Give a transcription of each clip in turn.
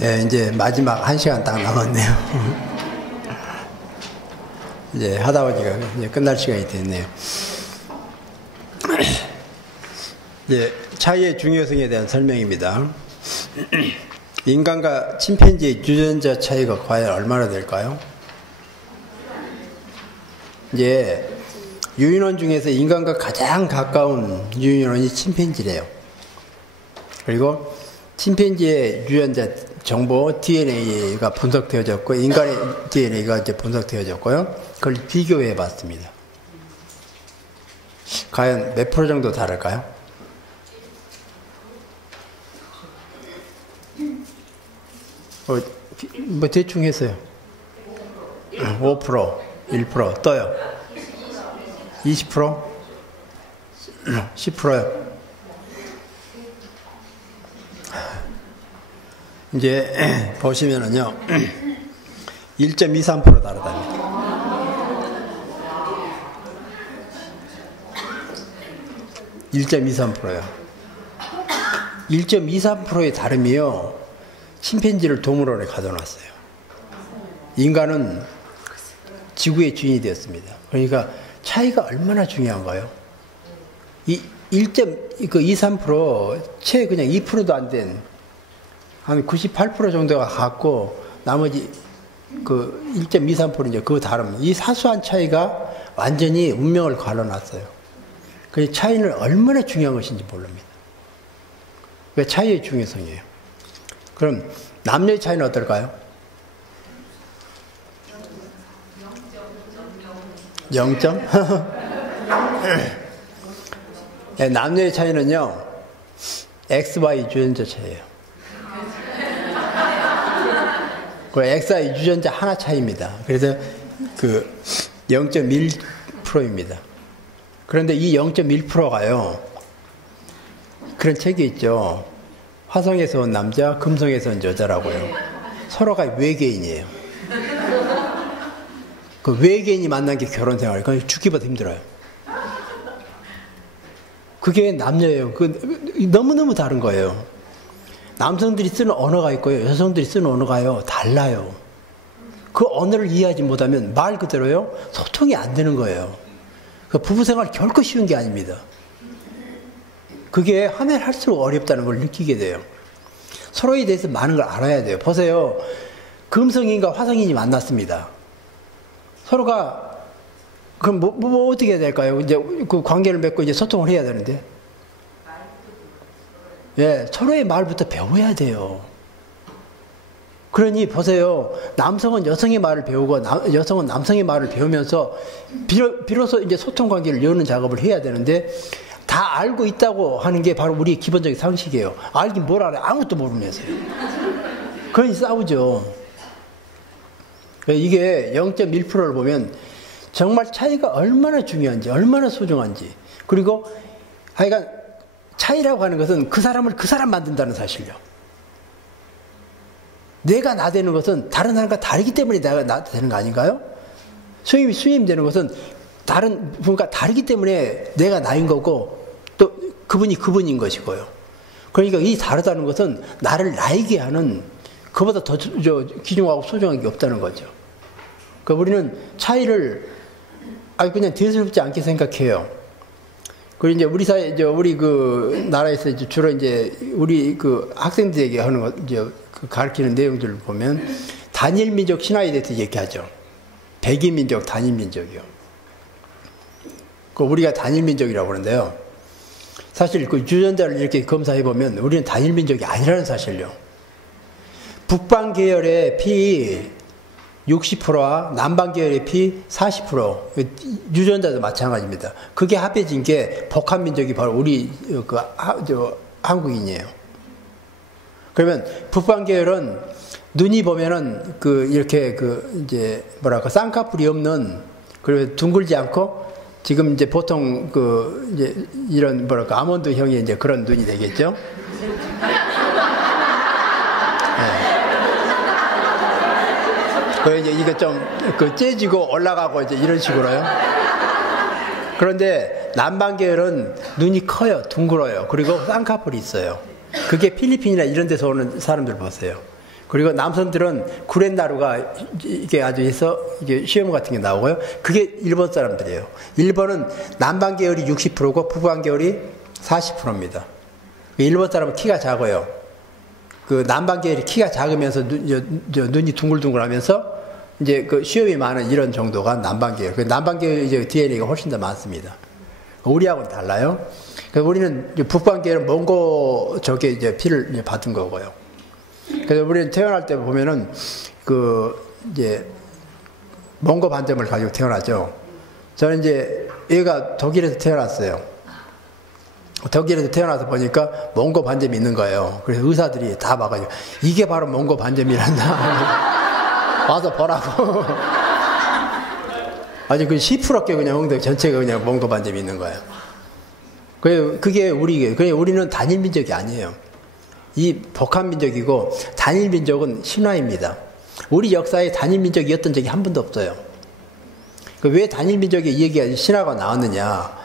네, 이제 마지막 1시간 딱 남았네요. 이제 하다 보니까 이제 끝날 시간이 됐네요. 이제 차이의 중요성에 대한 설명입니다. 인간과 침팬지의 유전자 차이가 과연 얼마나 될까요? 이제 유인원 중에서 인간과 가장 가까운 유인원이 침팬지래요. 그리고 침팬지의 유전자 정보 DNA가 분석되어졌고 인간의 DNA가 이제 분석되어졌고요. 그걸 비교해 봤습니다. 과연 몇 프로 정도 다를까요? 뭐 대충 했어요. 5%, 1% 떠요. 20%? 10%요. 이제 보시면은요 1.23% 다르답니다. 1.23%요. 1.23%의 다름이요 침팬지를 동물원에 가둬놨어요. 인간은 지구의 주인이 되었습니다. 그러니까 차이가 얼마나 중요한가요? 이 1.23% 채 그냥 2%도 안 된 한 98% 정도가 같고 나머지 그 1.23% 이제 그 다름 이 사소한 차이가 완전히 운명을 갈라놨어요. 그 차이는 얼마나 중요한 것인지 모릅니다. 그 차이의 중요성이에요. 그럼 남녀의 차이는 어떨까요? 0점? 네, 남녀의 차이는요 XY 유전자 차이예요. 그 XY 유전자 하나 차이입니다. 그래서 그 0.1%입니다. 그런데 이 0.1%가요 그런 책이 있죠. 화성에서 온 남자, 금성에서 온 여자라고요. 서로가 외계인이에요. 그 외계인이 만난 게 결혼 생활, 그건 죽기보다 힘들어요. 그게 남녀예요. 너무너무 다른 거예요. 남성들이 쓰는 언어가 있고요. 여성들이 쓰는 언어가요. 달라요. 그 언어를 이해하지 못하면 말 그대로요. 소통이 안 되는 거예요. 그 부부생활 결코 쉬운 게 아닙니다. 그게 하면 할수록 어렵다는 걸 느끼게 돼요. 서로에 대해서 많은 걸 알아야 돼요. 보세요. 금성인과 화성인이 만났습니다. 서로가 그럼 뭐 어떻게 해야 될까요? 이제 그 관계를 맺고 이제 소통을 해야 되는데. 예, 서로의 말부터 배워야 돼요. 그러니 보세요. 남성은 여성의 말을 배우고 여성은 남성의 말을 배우면서 비로소 이제 소통 관계를 여는 작업을 해야 되는데 다 알고 있다고 하는 게 바로 우리의 기본적인 상식이에요. 알긴 뭘 알아요? 아무것도 모르면서요. 그러니 싸우죠. 이게 0.1%를 보면 정말 차이가 얼마나 중요한지, 얼마나 소중한지. 그리고 하여간 차이라고 하는 것은 그 사람을 그 사람 만든다는 사실이요. 내가 나 되는 것은 다른 사람과 다르기 때문에 내가 나 되는 거 아닌가요? 수임 되는 것은 다른 분과 다르기 때문에 내가 나인 거고 또 그분이 그분인 것이고요. 그러니까 이 다르다는 것은 나를 나이게 하는 그보다 더 귀중하고 소중한 게 없다는 거죠. 그러니까 우리는 차이를 그냥 대수롭지 않게 생각해요. 그리고 이제 우리 사회, 우리 그 나라에서 이제 주로 이제 우리 그 학생들에게 하는 것, 이제 그 가르치는 내용들을 보면 단일 민족 신화에 대해서 얘기하죠. 백인 민족, 단일 민족이요. 그 우리가 단일 민족이라고 그러는데요. 사실 그 유전자를 이렇게 검사해 보면 우리는 단일 민족이 아니라는 사실요. 북방 계열의 피 60%와 남방 계열의 피 40%. 유전자도 마찬가지입니다. 그게 합해진 게 복합 민족이 바로 우리 한국인이에요. 그러면 북방 계열은 눈이 보면은 이렇게 이제 뭐랄까 쌍꺼풀이 없는 그리고 둥글지 않고 지금 이제 보통 이제 이런 뭐랄까 아몬드형의 이제 그런 눈이 되겠죠. 이제 이거 좀 째지고 올라가고 이제 이런 식으로요. 그런데 남방 계열은 눈이 커요, 둥글어요. 그리고 쌍꺼풀이 있어요. 그게 필리핀이나 이런 데서 오는 사람들 보세요. 그리고 남성들은 구렛나루가 이게 아주 해서 이게 시험 같은 게 나오고요. 그게 일본 사람들이에요. 일본은 남방 계열이 60%고 북방 계열이 40%입니다. 일본 사람은 키가 작아요. 그 남방 계열이 키가 작으면서 눈이 둥글둥글하면서 이제 그 시험이 많은 이런 정도가 남방 계열. 그 남방 계열 이제 DNA가 훨씬 더 많습니다. 우리하고는 달라요. 그래서 우리는 북방 계열은 몽고 저게 이제 피를 이제 받은 거고요. 그래서 우리는 태어날 때 보면은 이제 몽고 반점을 가지고 태어나죠. 저는 이제 얘가 독일에서 태어났어요. 독일에서 태어나서 보니까 몽고 반점이 있는 거예요. 그래서 의사들이 다 봐가지고 이게 바로 몽고 반점이란다. 와서 보라고. 아주 그 시퍼렇게 그냥 엉덩이 전체가 그냥 몽고 반점이 있는 거예요. 그게 우리는 단일 민족이 아니에요. 이 복합 민족이고 단일 민족은 신화입니다. 우리 역사에 단일 민족이었던 적이 한 번도 없어요. 왜 단일 민족의 이 얘기가 신화가 나왔느냐?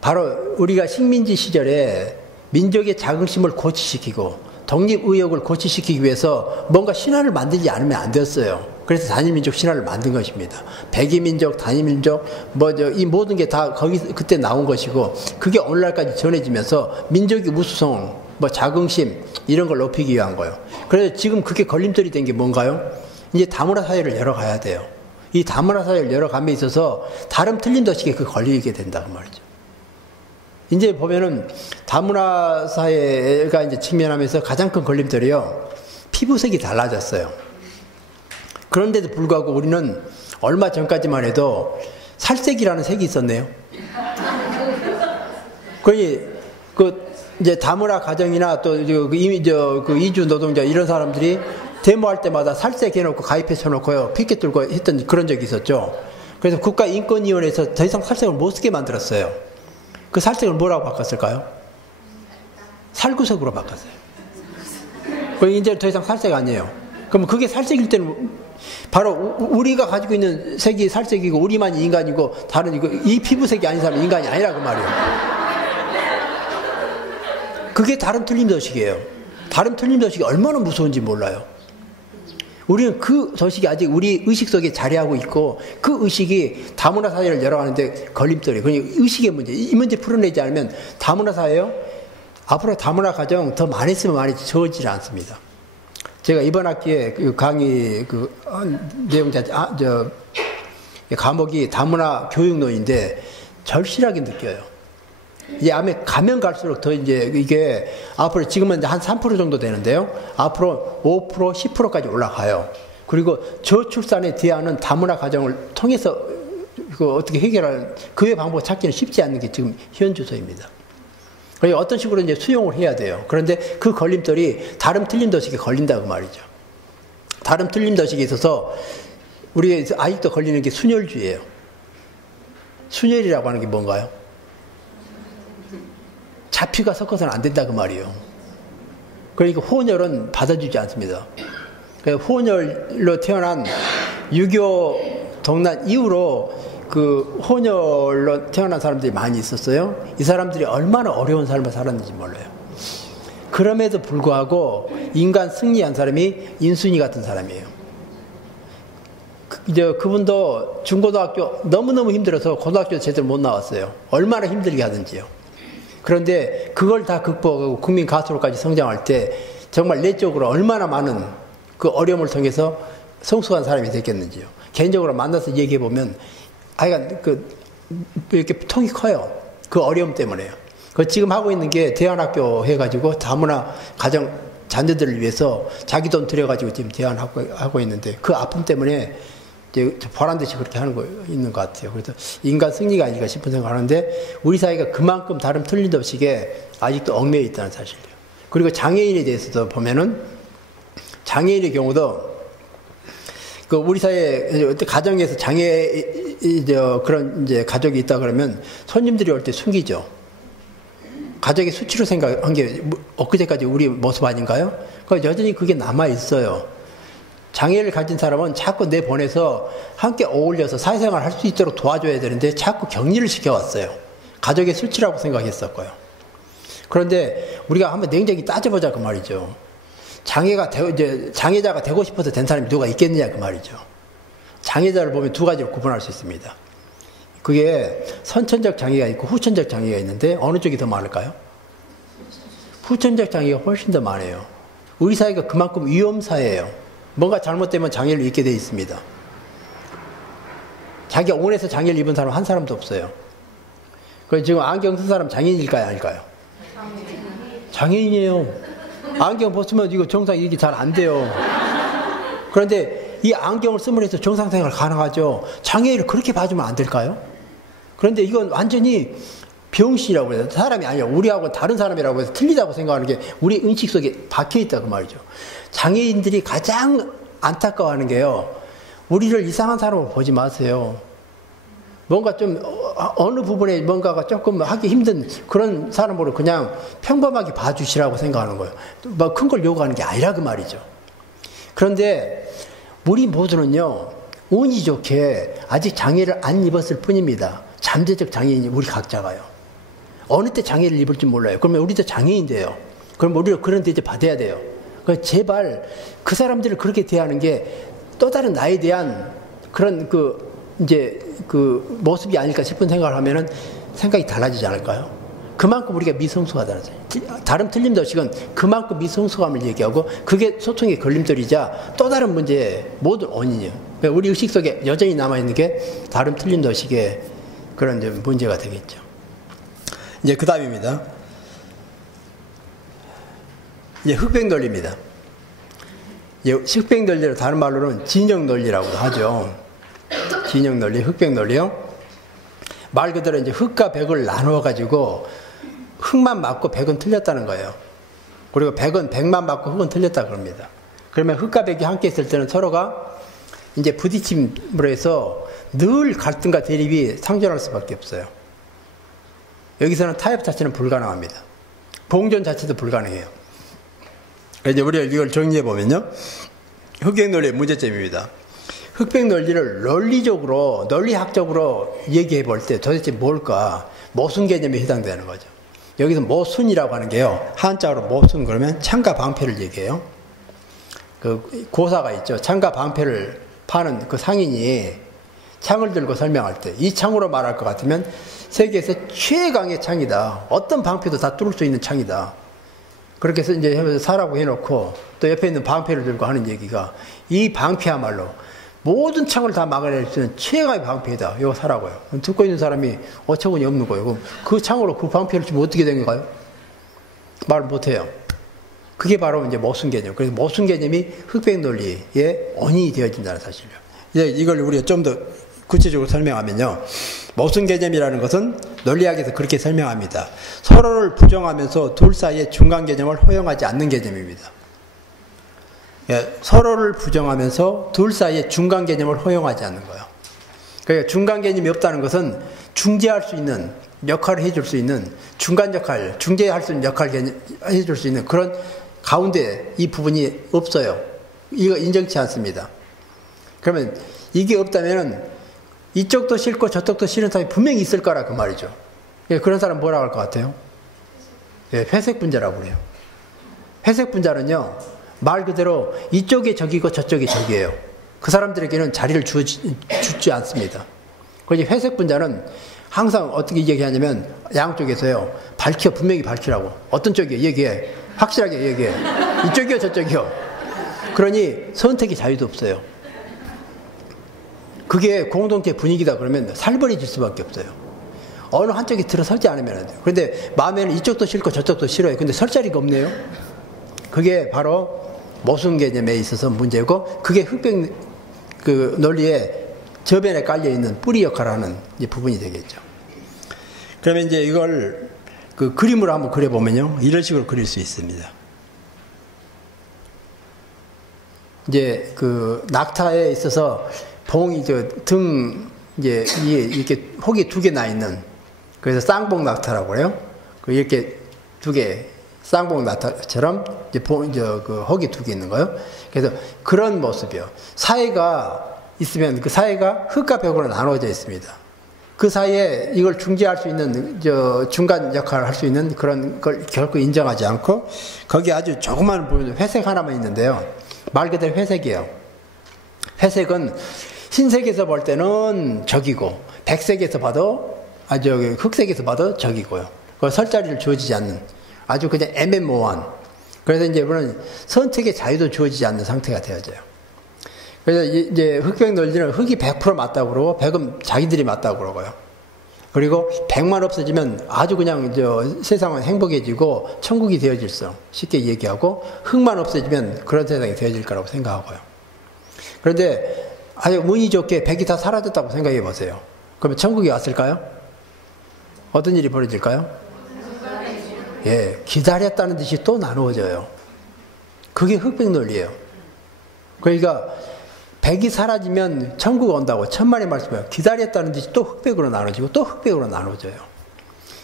바로 우리가 식민지 시절에 민족의 자긍심을 고취시키고 독립의욕을 고취시키기 위해서 뭔가 신화를 만들지 않으면 안 되었어요. 그래서 단일민족 신화를 만든 것입니다. 백이민족, 단일민족, 이 모든 게 다 그때 나온 것이고, 그게 오늘날까지 전해지면서 민족의 우수성, 자긍심, 이런 걸 높이기 위한 거예요. 그래서 지금 그게 걸림돌이 된 게 뭔가요? 이제 다문화 사회를 열어가야 돼요. 이 다문화 사회를 열어감에 있어서 다름 틀림 도식에 걸리게 된다고 말이죠. 이제 보면은 다문화 사회가 이제 직면하면서 가장 큰 걸림돌이요. 피부색이 달라졌어요. 그런데도 불구하고 우리는 얼마 전까지만 해도 살색이라는 색이 있었네요. 이제 다문화 가정이나 또 이주 노동자 이런 사람들이 데모할 때마다 살색 해놓고 가입해 쳐놓고요. 피켓 들고 했던 그런 적이 있었죠. 그래서 국가인권위원회에서 더 이상 살색을 못 쓰게 만들었어요. 그 살색을 뭐라고 바꿨을까요? 살구색으로 바꿨어요. 이제 더 이상 살색 아니에요. 그럼 그게 살색일 때는 바로 우리가 가지고 있는 색이 살색이고 우리만이 인간이고 다른 이 피부색이 아닌 사람은 인간이 아니라 그 말이에요. 그게 다른 틀림 도식이에요. 다른 틀림 도식이 얼마나 무서운지 몰라요. 우리는 그 도식이 아직 우리 의식 속에 자리하고 있고 그 의식이 다문화 사회를 열어가는데 걸림돌이에요. 그러니까 의식의 문제, 이 문제 풀어내지 않으면 다문화 사회요. 앞으로 다문화 가정 더 많이 쓰면 많이 적어지지 않습니다. 제가 이번 학기에 그 강의 과목이 다문화 교육론인데 절실하게 느껴요. 이제 아마 가면 갈수록 더 이제 이게 앞으로 지금은 한 3% 정도 되는데요. 앞으로 5%, 10%까지 올라가요. 그리고 저출산에 대하는 다문화 가정을 통해서 어떻게 해결할 그 외 방법을 찾기는 쉽지 않는 게 지금 현 주소입니다. 그러니까 어떤 식으로 이제 수용을 해야 돼요. 그런데 그 걸림돌이 다름 틀림 도식에 걸린다고 말이죠. 다름 틀림 도식에 있어서 우리 아직도 걸리는 게 순혈주의예요. 순혈이라고 하는 게 뭔가요? 자피가 섞어서는 안 된다 그 말이에요. 그러니까 혼혈은 받아주지 않습니다. 혼혈로 태어난 유교 동란 이후로 그 혼혈로 태어난 사람들이 많이 있었어요. 이 사람들이 얼마나 어려운 삶을 살았는지 몰라요. 그럼에도 불구하고 인간 승리한 사람이 인순이 같은 사람이에요. 이제 그분도 중고등학교 너무너무 힘들어서 고등학교 제대로 못 나왔어요. 얼마나 힘들게 하든지요. 그런데 그걸 다 극복하고 국민 가수로까지 성장할 때 정말 내적으로 얼마나 많은 그 어려움을 통해서 성숙한 사람이 됐겠는지요. 개인적으로 만나서 얘기해 보면 하여간 이렇게 통이 커요. 그 어려움 때문에요. 지금 하고 있는 게 대안학교 해가지고 다문화 가정 자녀들을 위해서 자기 돈 들여가지고 지금 대안하고 있는데 그 아픔 때문에 이제 보란 듯이 그렇게 하는 거 있는 것 같아요. 그래서 인간 승리가 아닐까 싶은 생각을 하는데 우리 사회가 그만큼 다른 틀린 도식에 아직도 얽매여 있다는 사실이에요. 그리고 장애인에 대해서도 보면은 장애인의 경우도 우리 사회 가정에서 그런 이제 가족이 있다 그러면 손님들이 올 때 숨기죠. 가족의 수치로 생각한 게 엊그제까지 우리 모습 아닌가요? 여전히 그게 남아 있어요. 장애를 가진 사람은 자꾸 내보내서 함께 어울려서 사회생활을 할 수 있도록 도와줘야 되는데 자꾸 격리를 시켜왔어요. 가족의 수치라고 생각했었고요. 그런데 우리가 한번 냉정히 따져보자 그 말이죠. 장애자가 되고 싶어서 된 사람이 누가 있겠느냐 그 말이죠. 장애자를 보면 두 가지로 구분할 수 있습니다. 그게 선천적 장애가 있고 후천적 장애가 있는데 어느 쪽이 더 많을까요? 후천적 장애가 훨씬 더 많아요. 우리 사회가 그만큼 위험사회예요. 뭔가 잘못되면 장애를 입게 돼 있습니다. 자기가 원해서 장애를 입은 사람 한 사람도 없어요. 그래서 지금 안경 쓴 사람 장애인일까요? 아닐까요? 장애인이에요. 안경 벗으면 이거 정상 이게 잘 안 돼요. 그런데 이 안경을 쓰면 해서 정상생활 가능하죠. 장애인을 그렇게 봐주면 안 될까요? 그런데 이건 완전히 병신이라고 해서 사람이 아니야. 우리하고 다른 사람이라고 해서 틀리다고 생각하는 게 우리 의식 속에 박혀있다 그 말이죠. 장애인들이 가장 안타까워하는 게요. 우리를 이상한 사람으로 보지 마세요. 뭔가 좀 어느 부분에 뭔가가 조금 하기 힘든 그런 사람으로 그냥 평범하게 봐주시라고 생각하는 거예요. 뭐 큰 걸 요구하는 게 아니라 그 말이죠. 그런데 우리 모두는요. 운이 좋게 아직 장애를 안 입었을 뿐입니다. 잠재적 장애인이 우리 각자가요. 어느 때 장애를 입을지 몰라요. 그러면 우리도 장애인 돼요. 그럼 우리가 그런 대접 받아야 돼요. 그래서 제발 그 사람들을 그렇게 대하는 게 또 다른 나에 대한 그런 이제 그 모습이 아닐까 싶은 생각을 하면은 생각이 달라지지 않을까요? 그만큼 우리가 미성숙하다는 거죠. 다른 틀림도식은 그만큼 미성숙함을 얘기하고 그게 소통의 걸림돌이자 또 다른 문제의 모든 원인이에요. 그러니까 우리 의식 속에 여전히 남아있는 게 다른 틀림도식의 그런 이제 문제가 되겠죠. 이제 그 다음입니다. 이제 흑백 논리입니다. 흑백 논리를 다른 말로는 진영 논리라고도 하죠. 진영 논리, 흑백 논리요. 말 그대로 이제 흑과 백을 나누어 가지고 흑만 맞고 백은 틀렸다는 거예요. 그리고 백만 맞고 흑은 틀렸다 그럽니다. 그러면 흑과 백이 함께 있을 때는 서로가 이제 부딪힘으로 해서 늘 갈등과 대립이 상존할 수밖에 없어요. 여기서는 타협 자체는 불가능합니다. 공존 자체도 불가능해요. 이제 우리가 이걸 정리해 보면요. 흑백 논리의 문제점입니다. 흑백 논리를 논리적으로, 논리학적으로 얘기해 볼 때 도대체 뭘까? 모순 개념에 해당되는 거죠. 여기서 모순이라고 하는 게요. 한자어로 모순 그러면 창과 방패를 얘기해요. 그 고사가 있죠. 창과 방패를 파는 그 상인이 창을 들고 설명할 때 이 창으로 말할 것 같으면 세계에서 최강의 창이다. 어떤 방패도 다 뚫을 수 있는 창이다. 그렇게 해서 이제 사라고 해놓고 또 옆에 있는 방패를 들고 하는 얘기가 이 방패야말로 모든 창을 다 막아낼 수 있는 최강의 방패다. 이거 사라고요. 듣고 있는 사람이 어처구니 없는 거예요. 그럼 그 창으로 그 방패를 주면 어떻게 된 건가요? 말을 못해요. 그게 바로 이제 모순 개념. 그래서 모순 개념이 흑백 논리의 원인이 되어진다는 사실이에요. 이제 이걸 우리가 좀 더 구체적으로 설명하면요. 모순 개념이라는 것은 논리학에서 그렇게 설명합니다. 서로를 부정하면서 둘 사이의 중간 개념을 허용하지 않는 개념입니다. 예, 서로를 부정하면서 둘 사이의 중간 개념을 허용하지 않는 거예요. 그러니까 중간 개념이 없다는 것은 중재할 수 있는 역할을 해줄 수 있는 중간 역할, 중재할 수 있는 역할을 해줄 수 있는 그런 가운데 이 부분이 없어요. 이거 인정치 않습니다. 그러면 이게 없다면은 이쪽도 싫고 저쪽도 싫은 사람이 분명히 있을 거라 그 말이죠. 예, 그런 사람 뭐라고 할 것 같아요? 예, 회색 분자라고 그래요. 회색 분자는요, 말 그대로 이쪽이 적이고 저쪽이 적이에요. 그 사람들에게는 자리를 주지 않습니다. 그래서 회색 분자는 항상 어떻게 얘기하냐면 양쪽에서요, 분명히 밝히라고. 어떤 쪽이에요? 얘기해. 확실하게 얘기해. 이쪽이요, 저쪽이요. 그러니 선택의 자유도 없어요. 그게 공동체 분위기다 그러면 살벌해질 수밖에 없어요. 어느 한쪽에 들어서지 않으면 안 돼요. 그런데 마음에는 이쪽도 싫고 저쪽도 싫어요. 근데 설 자리가 없네요. 그게 바로 모순 개념에 있어서 문제고, 그게 흑백 그 논리의 저변에 깔려있는 뿌리 역할을 하는 이제 부분이 되겠죠. 그러면 이제 이걸 그 그림으로 한번 그려보면요. 이런 식으로 그릴 수 있습니다. 이제 그 낙타에 있어서 봉이 이제 이렇게 혹이 두 개 나 있는, 그래서 쌍봉 낙타라고 해요. 그 이렇게 두 개 쌍봉 낙타처럼 이제 그 혹이 두 개 있는 거예요. 그래서 그런 모습이요. 사회가 있으면 그 사회가 흑과 백으로 나눠져 있습니다. 그 사이에 이걸 중재할 수 있는 중간 역할을 할 수 있는 그런 걸 결코 인정하지 않고 거기 아주 조그마한 부분 회색 하나만 있는데요. 말 그대로 회색이에요. 회색은 흰색에서 볼 때는 적이고 백색에서 봐도 흑색에서 봐도 적이고요. 그 설 자리를 주어지지 않는 아주 그냥 애매모호한, 그래서 이제 이번은 선택의 자유도 주어지지 않는 상태가 되어져요. 그래서 이제 흑백 논리는 흑이 100% 맞다고 그러고 100은 자기들이 맞다고 그러고요. 그리고 100만 없어지면 아주 그냥 세상은 행복해지고 천국이 되어질 수 쉽게 얘기하고, 흑만 없어지면 그런 세상이 되어질 거라고 생각하고요. 그런데 아주 운이 좋게 100이 다 사라졌다고 생각해 보세요. 그러면 천국이 왔을까요? 어떤 일이 벌어질까요? 예, 기다렸다는 듯이 또 나누어져요. 그게 흑백 논리예요. 그러니까 100이 사라지면 천국 온다고 천만의 말씀이에요. 기다렸다는 듯이 또 흑백으로 나눠지고 또 흑백으로 나눠져요.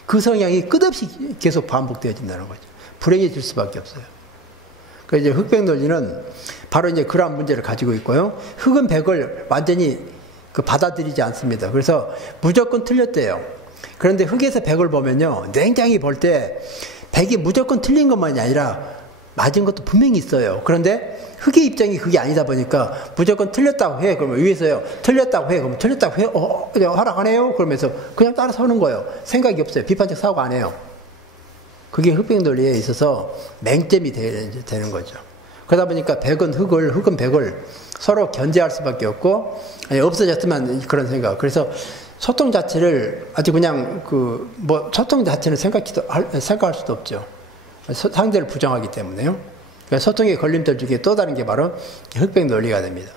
그 성향이 끝없이 계속 반복되어진다는 거죠. 불행해질 수밖에 없어요. 그래서 이제 흑백 논리는 바로 이제 그러한 문제를 가지고 있고요. 흑은 100을 완전히 받아들이지 않습니다. 그래서 무조건 틀렸대요. 그런데 흑에서 100을 보면요, 냉장히 볼 때 100이 무조건 틀린 것만이 아니라 맞은 것도 분명히 있어요. 그런데 흑의 입장이 그게 아니다 보니까 무조건 틀렸다고 해. 그러면 위에서요, 틀렸다고 해. 그러면 틀렸다고 해. 그냥 허락하네요. 그러면서 그냥 따라서 하는 거예요. 생각이 없어요. 비판적 사고 안 해요. 그게 흑백 논리에 있어서 맹점이 되는 거죠. 그러다 보니까 100은 흑은 100을 서로 견제할 수밖에 없고, 없어졌으면 그런 생각. 그래서 소통 자체를 아주 그냥 소통 자체는 생각할 수도 없죠. 상대를 부정하기 때문에요. 그러니까 소통의 걸림돌 중에 또 다른 게 바로 흑백 논리가 됩니다.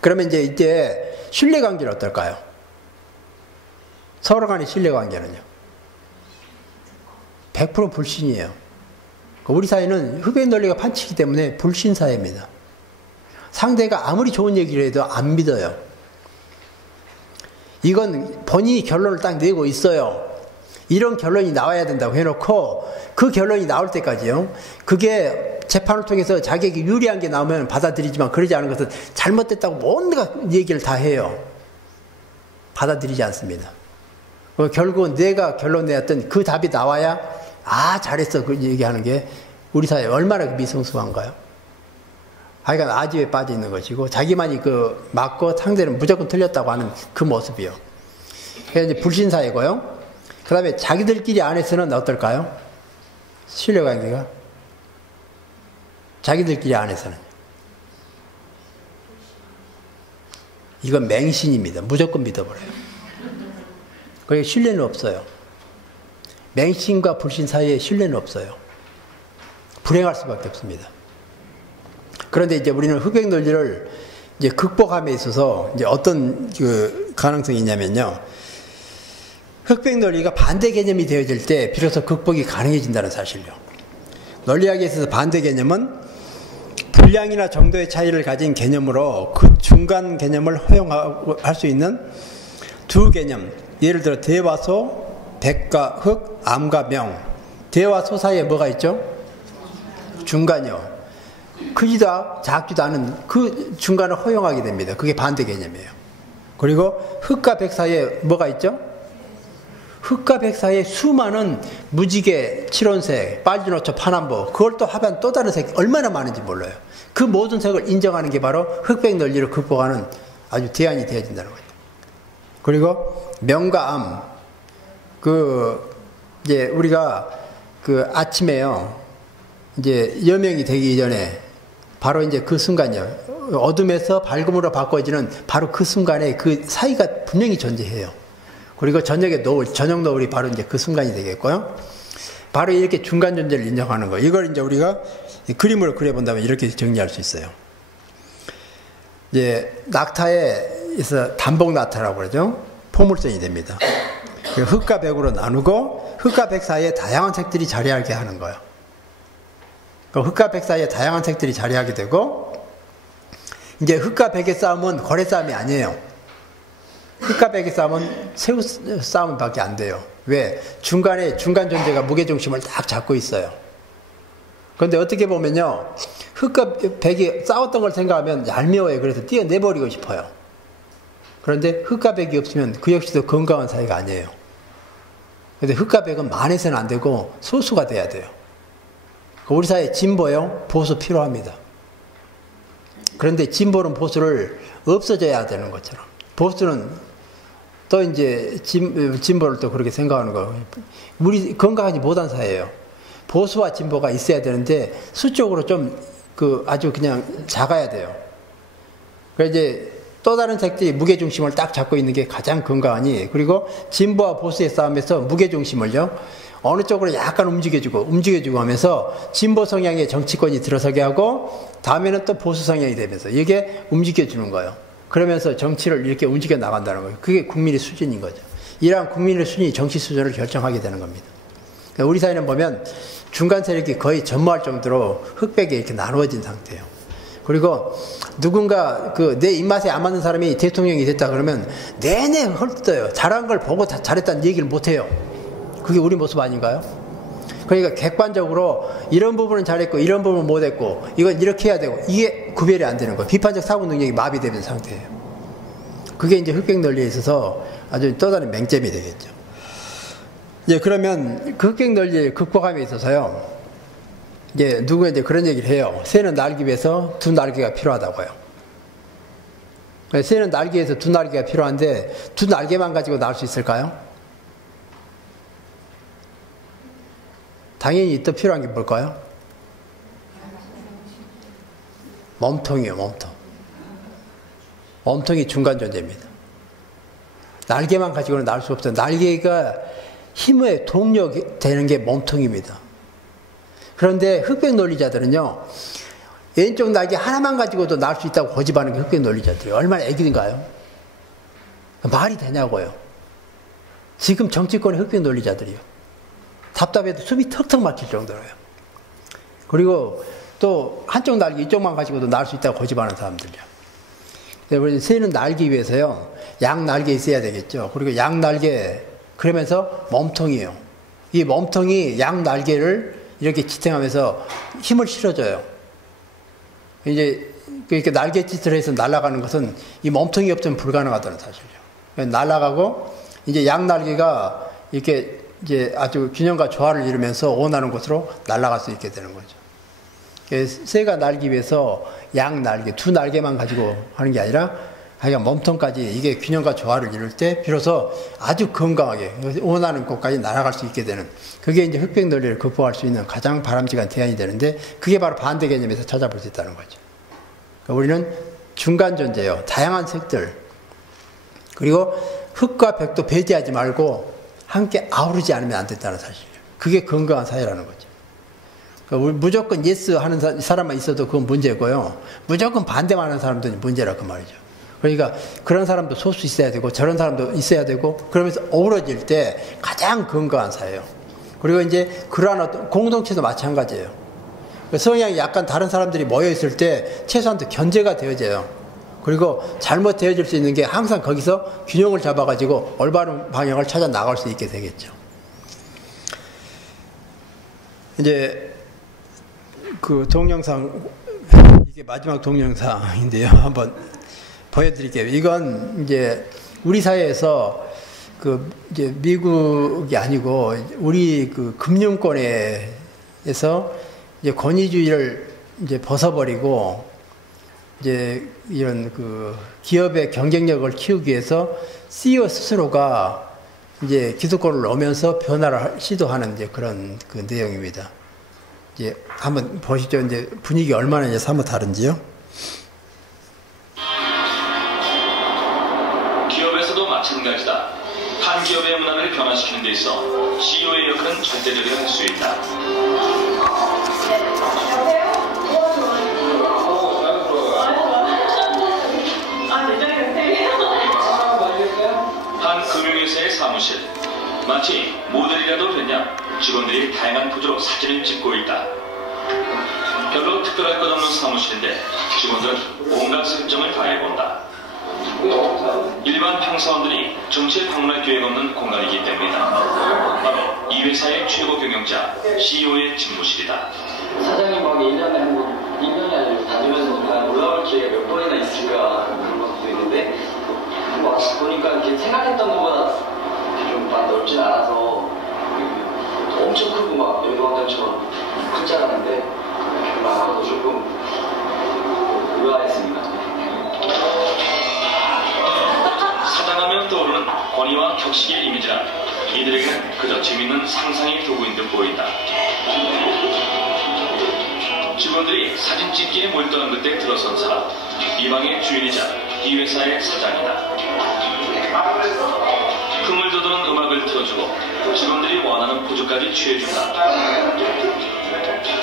그러면 이제 신뢰관계는 어떨까요? 서로 간의 신뢰관계는요? 100% 불신이에요. 우리 사회는 흑백 논리가 판치기 때문에 불신 사회입니다. 상대가 아무리 좋은 얘기를 해도 안 믿어요. 이건 본인이 결론을 딱 내고 있어요. 이런 결론이 나와야 된다고 해놓고 그 결론이 나올 때까지요, 그게 재판을 통해서 자기에게 유리한 게 나오면 받아들이지만 그러지 않은 것은 잘못됐다고 뭔가 얘기를 다 해요. 받아들이지 않습니다. 결국은 내가 결론 내었던 그 답이 나와야 잘했어 그 얘기하는 게 우리 사회에 얼마나 미성숙한가요? 하여간 아지에 빠져 있는 것이고, 자기만이 맞고 상대는 무조건 틀렸다고 하는 그 모습이요. 그래서 이제 불신사회고요. 그 다음에 자기들끼리 안에서는 어떨까요? 신뢰관계가? 자기들끼리 안에서는. 이건 맹신입니다. 무조건 믿어버려요. 그게 신뢰는 없어요. 맹신과 불신 사이에 신뢰는 없어요. 불행할 수밖에 없습니다. 그런데 이제 우리는 흑백 논리를 이제 극복함에 있어서 이제 어떤 가능성이 있냐면요. 흑백 논리가 반대 개념이 되어질 때 비로소 극복이 가능해진다는 사실이요. 논리학에 있어서 반대 개념은 분량이나 정도의 차이를 가진 개념으로 그 중간 개념을 허용할 수 있는 두 개념. 예를 들어 대화소, 백과 흑, 암과 명. 대화소 사이에 뭐가 있죠? 중간이요. 크지도 작지도 않은 그 중간을 허용하게 됩니다. 그게 반대 개념이에요. 그리고 흑과 백 사이에 뭐가 있죠? 흑과 백 사이에 수많은 무지개, 칠혼색, 빨주노초, 파남보, 그걸 또 합한 또 다른 색 얼마나 많은지 몰라요. 그 모든 색을 인정하는 게 바로 흑백 논리를 극복하는 아주 대안이 되어진다는 거죠. 그리고 명과 암, 이제 우리가 아침에요, 이제 여명이 되기 전에 바로 이제 그 순간이요, 어둠에서 밝음으로 바꿔지는 바로 그 순간에 그 사이가 분명히 존재해요. 그리고 저녁의 노을, 저녁 노을이 바로 이제 그 순간이 되겠고요. 바로 이렇게 중간 존재를 인정하는 거예요. 이걸 이제 우리가 그림으로 그려본다면 이렇게 정리할 수 있어요. 이제 낙타에서 단복 낙타라고 그러죠. 포물선이 됩니다. 흑과 백으로 나누고 흑과 백 사이에 다양한 색들이 자리하게 하는 거예요. 흑과 백 사이에 다양한 색들이 자리하게 되고, 이제 흑과 백의 싸움은 거래 싸움이 아니에요. 흑과 백의 싸움은 새우 싸움밖에 안 돼요. 왜? 중간 존재가 무게중심을 딱 잡고 있어요. 그런데 어떻게 보면요, 흑과 백이 싸웠던 걸 생각하면 얄미워요. 그래서 뛰어내버리고 싶어요. 그런데 흙과 백이 없으면 그 역시도 건강한 사회가 아니에요. 그런데 흙과 백은 많아서는 안 되고 소수가 돼야 돼요. 우리 사회에 진보요, 보수 필요합니다. 그런데 진보는 보수를 없어져야 되는 것처럼, 보수는 또 이제 진보를 또 그렇게 생각하는 거예요. 우리 건강하지 못한 사회예요. 보수와 진보가 있어야 되는데 수적으로 좀 아주 그냥 작아야 돼요. 그래서 이제 또 다른 색들이 무게중심을 딱 잡고 있는 게 가장 건강하니, 그리고 진보와 보수의 싸움에서 무게중심을요, 어느 쪽으로 약간 움직여주고 하면서 진보 성향의 정치권이 들어서게 하고, 다음에는 또 보수 성향이 되면서 이게 움직여주는 거예요. 그러면서 정치를 이렇게 움직여 나간다는 거예요. 그게 국민의 수준인 거죠. 이러한 국민의 수준이 정치 수준을 결정하게 되는 겁니다. 그러니까 우리 사회는 보면 중간 세력이 거의 전무할 정도로 흑백이 이렇게 나누어진 상태예요. 그리고 누군가 내 입맛에 안 맞는 사람이 대통령이 됐다 그러면 내내 헐뜯어요. 잘한 걸 보고 다 잘했다는 얘기를 못해요. 그게 우리 모습 아닌가요? 그러니까 객관적으로 이런 부분은 잘했고 이런 부분은 못했고 이건 이렇게 해야 되고, 이게 구별이 안 되는 거예요. 비판적 사고 능력이 마비되는 상태예요. 그게 이제 흑백 논리에 있어서 아주 또 다른 맹점이 되겠죠. 이제 그러면 그 흑백 논리의 극복함에 있어서요, 이제 누구가 이제 그런 얘기를 해요. 새는 날기 위해서 두 날개가 필요하다고요. 새는 날기 위해서 두 날개가 필요한데 두 날개만 가지고 날 수 있을까요? 당연히 또 필요한 게 뭘까요? 몸통이에요, 몸통. 몸통이 중간 존재입니다. 날개만 가지고는 날 수 없어요. 날개가 힘의 동력이 되는 게 몸통입니다. 그런데 흑백 논리자들은요, 왼쪽 날개 하나만 가지고도 날 수 있다고 고집하는 게 흑백 논리자들이에요. 얼마나 애기인가요? 말이 되냐고요. 지금 정치권의 흑백 논리자들이요. 답답해도 숨이 턱턱 막힐 정도로요. 그리고 또 한쪽 날개 이쪽만 가지고도 날 수 있다고 고집하는 사람들이요. 우리 새는 날기 위해서요, 양 날개 있어야 되겠죠. 그리고 양 날개, 그러면서 몸통이에요. 이 몸통이 양 날개를 이렇게 지탱하면서 힘을 실어줘요. 이제 이렇게 날갯짓을 해서 날아가는 것은 이 몸통이 없으면 불가능하다는 사실이죠. 날아가고 이제 양 날개가 이렇게 이제 아주 균형과 조화를 이루면서 원하는 곳으로 날아갈 수 있게 되는 거죠. 새가 날기 위해서 양 날개, 두 날개만 가지고 하는 게 아니라 하여간 몸통까지 이게 균형과 조화를 이룰 때 비로소 아주 건강하게 원하는 곳까지 날아갈 수 있게 되는, 그게 이제 흑백 논리를 극복할 수 있는 가장 바람직한 대안이 되는데, 그게 바로 반대 개념에서 찾아볼 수 있다는 거죠. 그러니까 우리는 중간 존재예요. 다양한 색들, 그리고 흑과 백도 배제하지 말고 함께 아우르지 않으면 안 된다는 사실이에요. 그게 건강한 사회라는 거죠. 그러니까 무조건 예스 하는 사람만 있어도 그건 문제고요, 무조건 반대만 하는 사람도 문제라 그 말이죠. 그러니까 그런 사람도 소수 있어야 되고 저런 사람도 있어야 되고, 그러면서 어우러질 때 가장 건강한 사회예요. 그리고 이제 그러한 어떤 공동체도 마찬가지예요. 성향이 약간 다른 사람들이 모여있을 때 최소한 견제가 되어져요. 그리고 잘못 되어질 수 있는 게 항상 거기서 균형을 잡아가지고 올바른 방향을 찾아 나갈 수 있게 되겠죠. 이제 그 동영상, 이게 마지막 동영상인데요. 한번 보여드릴게요. 이건 이제 우리 사회에서 이제 미국이 아니고 우리 금융권에서 이제 권위주의를 이제 벗어버리고 이제 이런 기업의 경쟁력을 키우기 위해서 CEO 스스로가 이제 기득권을 넣으면서 변화를 시도하는 이제 그런 내용입니다. 이제 한번 보시죠. 이제 분위기 얼마나 이제 사뭇 다른지요. 기업에서도 마찬가지다. 한 기업의 문화를 변화시키는 데 있어 CEO의 역할은 절대적으로 할 수 있다. 한 금융회사의 사무실. 마치 모델이라도 됐냐? 직원들이 다양한 포즈로 사진을 찍고 있다. 별로 특별할 것 없는 사무실인데 직원들은 온갖 설정을 다해본다. 일반 평사원들이 정치에 방문할 기회가 없는 공간이기 때문이다. 바로 이 회사의 최고 경영자 CEO의 집무실이다. 사장님 막 1년에 한 번, 1년이 아니고 다니면서 올라올 기회가 몇 번이나 있을까 그런 것도 있는데 와서 보니까 이렇게 생각했던 것보다 좀 많이 넓진 않아서 엄청 크고 막 여기왕당처럼 큰 줄 알았는데 이렇게 많아서 조금 의아했습니다. 사장하면 떠오르는 권위와 격식의 이미지란 이들에게는 그저 재밌는 상상의 도구인 듯 보인다. 직원들이 사진 찍기에 몰두한 그때 들어선 사람, 이 방의 주인이자 이 회사의 사장이다. 흥을 돋우는 음악을 틀어주고 직원들이 원하는 포즈까지 취해준다.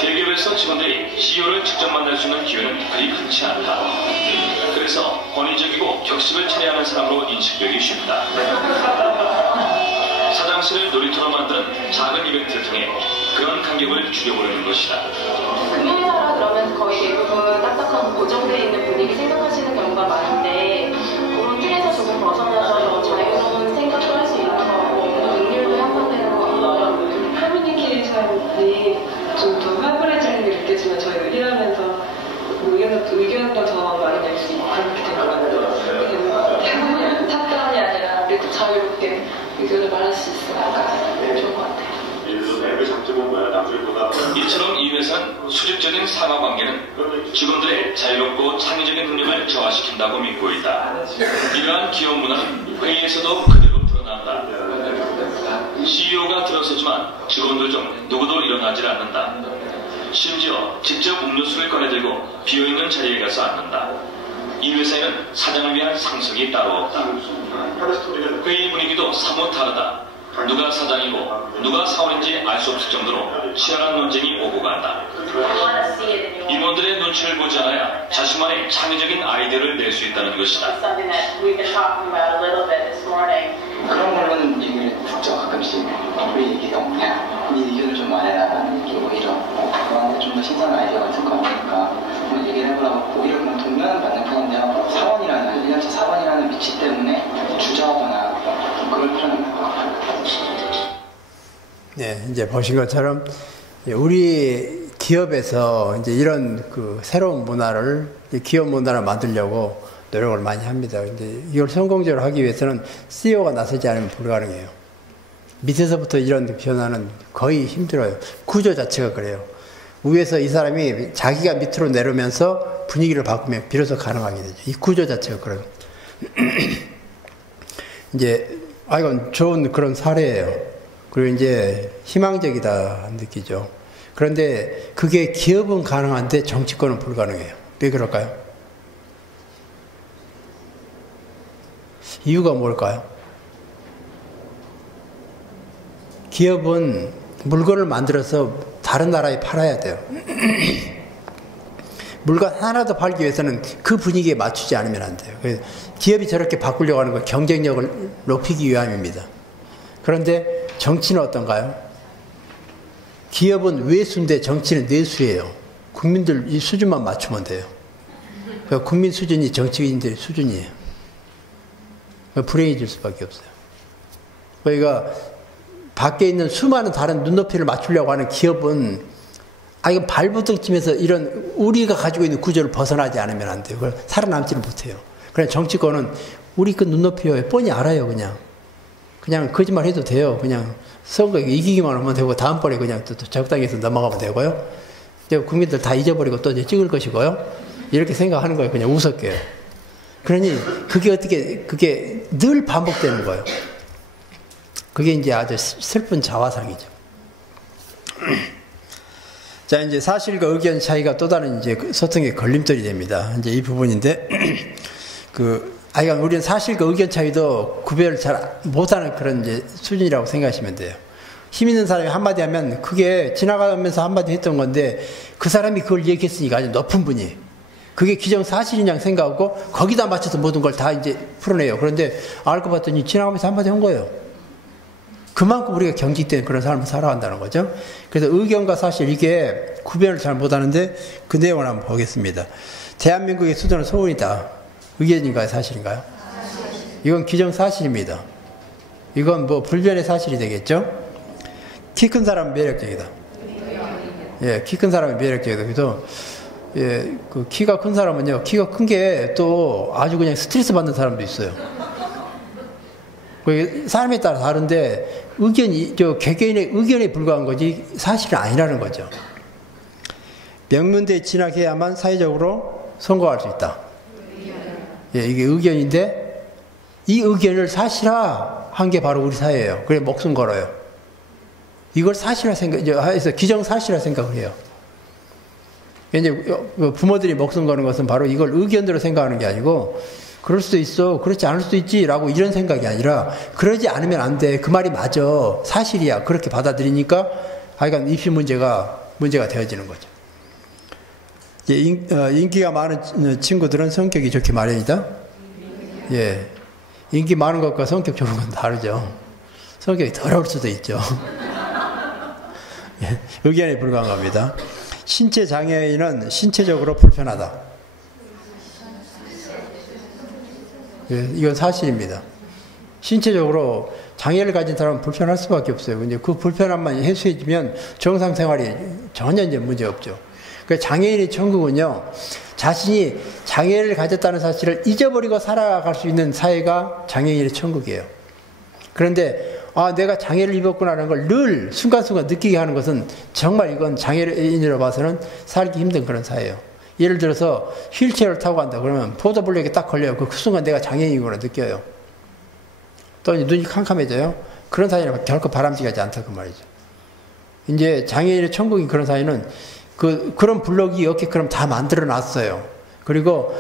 대기업에서 직원들이 CEO를 직접 만날 수 있는 기회는 그리 흔치 않다. 그래서 권위적이고 격식을 차려하는 사람으로 인식되기 쉽다. 사장실을 놀이터로 만드는 작은 이벤트를 통해 그런 간격을 줄여보려는 것이다. 금융회사라 그러면 거의 대부분 딱딱한 고정되어 있는 분위기 생각하시는 경우가 많은데 그런 틀에서 조금 벗어나서 자유로운 생각도 할 수 있는 거고 능률도 향상되는 거 같아요. 커뮤니케이션이 좀 더 활발해지는 게 느껴지면 저희가 일하면서 의견도 더 많이 낼 수 있고 그렇게 될 것 같아요. 탑다운이 아니라 우리도 자유롭게 의견을 말할 수 있으니까 좋은 것 같아요. 이처럼 이 회사는 수직적인 상하관계는 직원들의 자유롭고 창의적인 능력을 저하시킨다고 믿고 있다. 이러한 기업 문화는 회의에서도 그대로 드러난다. CEO가 들어서지만 직원들 중 누구도 일어나질 않는다. 심지어 직접 음료수를 꺼내들고 비어있는 자리에 가서 앉는다. 이 회사에는 사장을 위한 상석이 따로 없다. 회의 분위기도 사뭇 다르다. 누가 사장이고 누가 사원인지 알 수 없을 정도로 치열한 논쟁이 오고 간다. 임원들의 눈치를 보지 않아야 자신만의 창의적인 아이디어를 낼 수 있다는 것이다. 그런 걸로는 얘기를 듣죠. 가끔씩 우리 얘기가 뭐냐, 네 의견을 좀 말해라라는 얘기. 오히려 너한테 좀 더 신선한 아이디어가 있을 것 같으니까 얘기를 해보라고. 오히려 그냥 동면은 받는 편인데요. 사원이라는 1년차 사원이라는 위치 때문에 주저하거나 그럴 필요는 없는 것 같아요. 네, 이제 보신 것처럼 우리 기업에서 이제 이런 그 새로운 문화를, 기업 문화를 만들려고 노력을 많이 합니다. 근데 이걸 성공적으로 하기 위해서는 CEO가 나서지 않으면 불가능해요. 밑에서부터 이런 변화는 거의 힘들어요. 구조 자체가 그래요. 위에서 이 사람이 자기가 밑으로 내려오면서 분위기를 바꾸면 비로소 가능하게 되죠. 이 구조 자체가 그래요. 이제, 이건 좋은 그런 사례예요. 그리고 이제 희망적이다 느끼죠. 그런데 그게 기업은 가능한데 정치권은 불가능해요. 왜 그럴까요? 이유가 뭘까요? 기업은 물건을 만들어서 다른 나라에 팔아야 돼요. 물건 하나도 팔기 위해서는 그 분위기에 맞추지 않으면 안 돼요. 그래서 기업이 저렇게 바꾸려고 하는 건 경쟁력을 높이기 위함입니다. 그런데 정치는 어떤가요? 기업은 외수인데 정치는 내수예요. 국민들 이 수준만 맞추면 돼요. 그러니까 국민 수준이 정치인들의 수준이에요. 불행해질 수밖에 없어요. 그러니까 밖에 있는 수많은 다른 눈높이를 맞추려고 하는 기업은 이건 발부둥치면서 이런 우리가 가지고 있는 구조를 벗어나지 않으면 안 돼요. 그걸 살아남지를 못해요. 그냥 정치권은 우리 그 눈높이에 뻔히 알아요. 그냥 거짓말 해도 돼요. 그냥 선거 이기기만 하면 되고 다음번에 그냥 또 적당히 해서 넘어가면 되고요. 이제 국민들 다 잊어버리고 또 이제 찍을 것이고요. 이렇게 생각하는 거예요. 그냥 우습게. 그러니 그게 늘 반복되는 거예요. 그게 이제 아주 슬픈 자화상이죠. 자, 이제 사실과 의견 차이가 또 다른 이제 소통의 걸림돌이 됩니다. 이제 이 부분인데, 우리는 사실과 의견 차이도 구별을 잘 못하는 그런 이제 수준이라고 생각하시면 돼요. 힘 있는 사람이 한마디 하면 그게 지나가면서 한마디 했던 건데 그 사람이 그걸 얘기했으니까 아주 높은 분이 그게 기정사실이냐 생각하고 거기다 맞춰서 모든 걸 다 이제 풀어내요. 그런데 알고 봤더니 지나가면서 한마디 한 거예요. 그만큼 우리가 경직된 그런 삶을 살아간다는 거죠. 그래서 의견과 사실 이게 구별을 잘 못하는데 그 내용을 한번 보겠습니다. 대한민국의 수도는 소원이다. 의견인가요? 사실인가요? 이건 기정사실입니다. 이건 뭐 불변의 사실이 되겠죠. 키 큰 사람은 매력적이다. 예, 키 큰 사람이 매력적이다. 그래서 예, 그 키가 큰 사람은요, 키가 큰 게 또 아주 그냥 스트레스 받는 사람도 있어요. 사람에 따라 다른데 개개인의 의견에 불과한 거지 사실은 아니라는 거죠. 명문대에 진학해야만 사회적으로 성공할 수 있다. 예, 이게 의견인데 이 의견을 사실화한 게 바로 우리 사회예요. 그래 목숨 걸어요. 이걸 사실화 생각해서 기정사실화 생각을 해요. 이제 부모들이 목숨 거는 것은 바로 이걸 의견대로 생각하는 게 아니고 그럴 수도 있어, 그렇지 않을 수도 있지라고 이런 생각이 아니라 그러지 않으면 안 돼. 그 말이 맞아. 사실이야. 그렇게 받아들이니까 하여간 입시 문제가 되어지는 거죠. 인기가 많은 친구들은 성격이 좋게 마련이다. 예, 인기 많은 것과 성격 좋은 건 다르죠. 성격이 더러울 수도 있죠. 예, 의견에 불과한 겁니다. 신체 장애인은 신체적으로 불편하다. 예, 이건 사실입니다. 신체적으로 장애를 가진 사람은 불편할 수밖에 없어요. 근데 그 불편함만 해소해지면 정상 생활이 전혀 이제 문제 없죠. 그 장애인의 천국은요, 자신이 장애를 가졌다는 사실을 잊어버리고 살아갈 수 있는 사회가 장애인의 천국이에요. 그런데 내가 장애를 입었구나라는 걸 늘 순간순간 느끼게 하는 것은 정말 이건 장애인으로 봐서는 살기 힘든 그런 사회예요. 예를 들어서 휠체어를 타고 간다 그러면 포도블럭에 딱 걸려요. 그 순간 내가 장애인이구나 느껴요. 또 눈이 캄캄해져요. 그런 사회는 결코 바람직하지 않다 그 말이죠. 이제 장애인의 천국인 그런 사회는 그런 블럭이 이렇게 그럼 다 만들어 놨어요. 그리고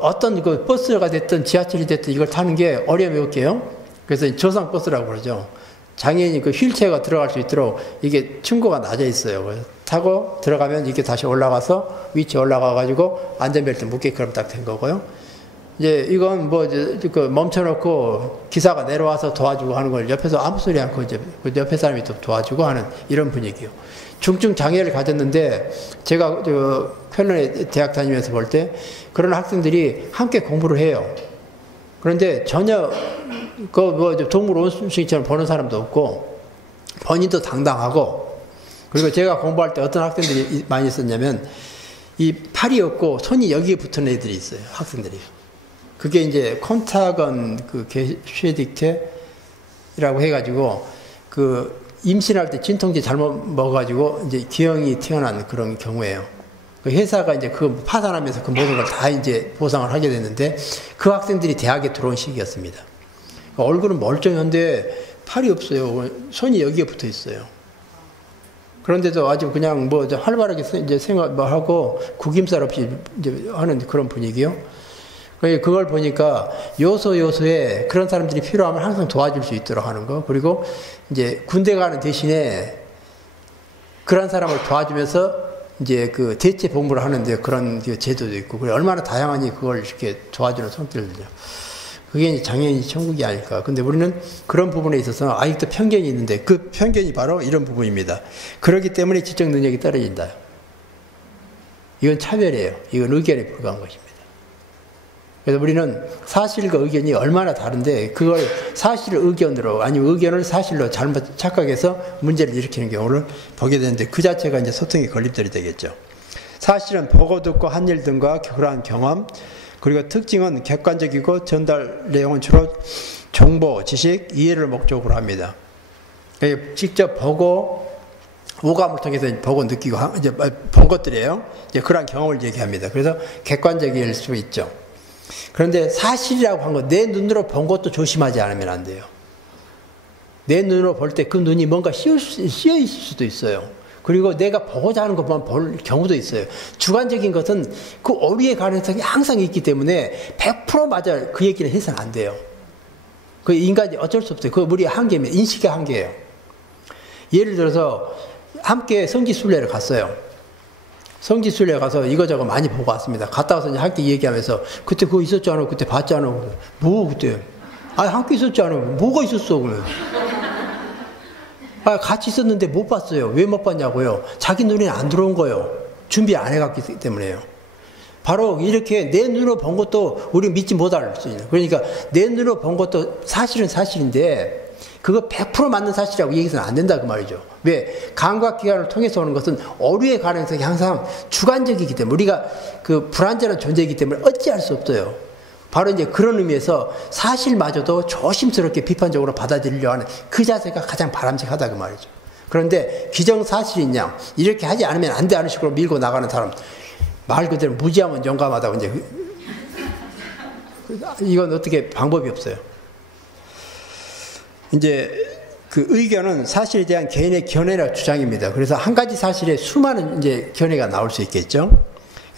어떤 버스가 됐든 지하철이 됐든 이걸 타는 게 어려움이 없게요. 그래서 저상 버스라고 그러죠. 장애인이 휠체어가 들어갈 수 있도록 이게 층고가 낮아 있어요. 그래서 타고 들어가면 이게 다시 올라가서 위치에 올라가가지고 안전벨트 묶게끔 딱 된 거고요. 이제 이건 멈춰놓고 기사가 내려와서 도와주고 하는 걸 옆에서 아무 소리 않고 이제 옆에 사람이 또 도와주고 하는 이런 분위기요. 중증 장애를 가졌는데 제가 쾰른에 대학 다니면서 볼 때 그런 학생들이 함께 공부를 해요. 그런데 전혀 동물 온순이처럼 보는 사람도 없고 본인도 당당하고, 그리고 제가 공부할 때 어떤 학생들이 많이 있었냐면 이 팔이 없고 손이 여기에 붙은 애들이 있어요. 학생들이. 그게 이제 콘타건 쉐딕테라고 해가지고 임신할 때 진통제 잘못 먹어가지고 이제 기형이 튀어나온 그런 경우예요. 그 회사가 이제 파산하면서 그 모든 걸 다 이제 보상을 하게 됐는데 그 학생들이 대학에 들어온 시기였습니다. 얼굴은 멀쩡한데 팔이 없어요. 손이 여기에 붙어 있어요. 그런데도 아주 그냥 활발하게 이제 생활하고 구김살 없이 이제 하는 그런 분위기요. 그걸 보니까 요소요소에 그런 사람들이 필요하면 항상 도와줄 수 있도록 하는 거. 그리고 이제 군대 가는 대신에 그런 사람을 도와주면서 이제 대체 복무를 하는데 그런 제도도 있고, 그래 얼마나 다양하니 그걸 이렇게 도와주는 성격들이죠. 그게 이제 장애인이 천국이 아닐까. 근데 우리는 그런 부분에 있어서 아직도 편견이 있는데 그 편견이 바로 이런 부분입니다. 그렇기 때문에 지적 능력이 떨어진다. 이건 차별이에요. 이건 의견에 불과한 것입니다. 그래서 우리는 사실과 의견이 얼마나 다른데 그걸 사실을 의견으로 아니면 의견을 사실로 잘못 착각해서 문제를 일으키는 경우를 보게 되는데 그 자체가 이제 소통의 걸림돌이 되겠죠. 사실은 보고 듣고 한 일 등과 그러한 경험, 그리고 특징은 객관적이고 전달 내용은 주로 정보, 지식, 이해를 목적으로 합니다. 직접 보고 오감을 통해서 보고 느끼고 이제 본 것들이에요. 이제 그러한 경험을 얘기합니다. 그래서 객관적일 수 있죠. 그런데 사실이라고 한 건 내 눈으로 본 것도 조심하지 않으면 안 돼요. 내 눈으로 볼 때 그 눈이 뭔가 씌어 있을 수도 있어요. 그리고 내가 보고자 하는 것만 볼 경우도 있어요. 주관적인 것은 그 오류의 가능성이 항상 있기 때문에 100% 맞아 그 얘기를 해서는 안 돼요. 그 인간이 어쩔 수 없어요. 그 우리의 한계면 인식의 한계예요. 예를 들어서 함께 성지순례를 갔어요. 성지순례 가서 이거저거 많이 보고 왔습니다. 갔다 와서 이제 함께 얘기하면서 그때 그거 있었지 않아? 그때 봤지 않아? 뭐 그때? 함께 있었지 않아? 뭐가 있었어? 그러면. 같이 있었는데 못 봤어요. 왜 못 봤냐고요? 자기 눈에 안 들어온 거예요. 준비 안 해갔기 때문에요. 바로 이렇게 내 눈으로 본 것도 우리 믿지 못할 수 있는. 그러니까 내 눈으로 본 것도 사실은 사실인데 그거 100% 맞는 사실이라고 얘기해서는 안 된다 그 말이죠. 왜? 감각기관을 통해서 오는 것은 오류의 가능성이 항상 주관적이기 때문에 우리가 불완전한 존재이기 때문에 어찌할 수 없어요. 바로 이제 그런 의미에서 사실마저도 조심스럽게 비판적으로 받아들이려고 하는 그 자세가 가장 바람직하다 그 말이죠. 그런데 기정사실이냐 이렇게 하지 않으면 안 돼 하는 식으로 밀고 나가는 사람 말 그대로 무지하면 용감하다고 이제 이건 어떻게 방법이 없어요. 이제 그 의견은 사실에 대한 개인의 견해나 주장입니다. 그래서 한 가지 사실에 수많은 이제 견해가 나올 수 있겠죠.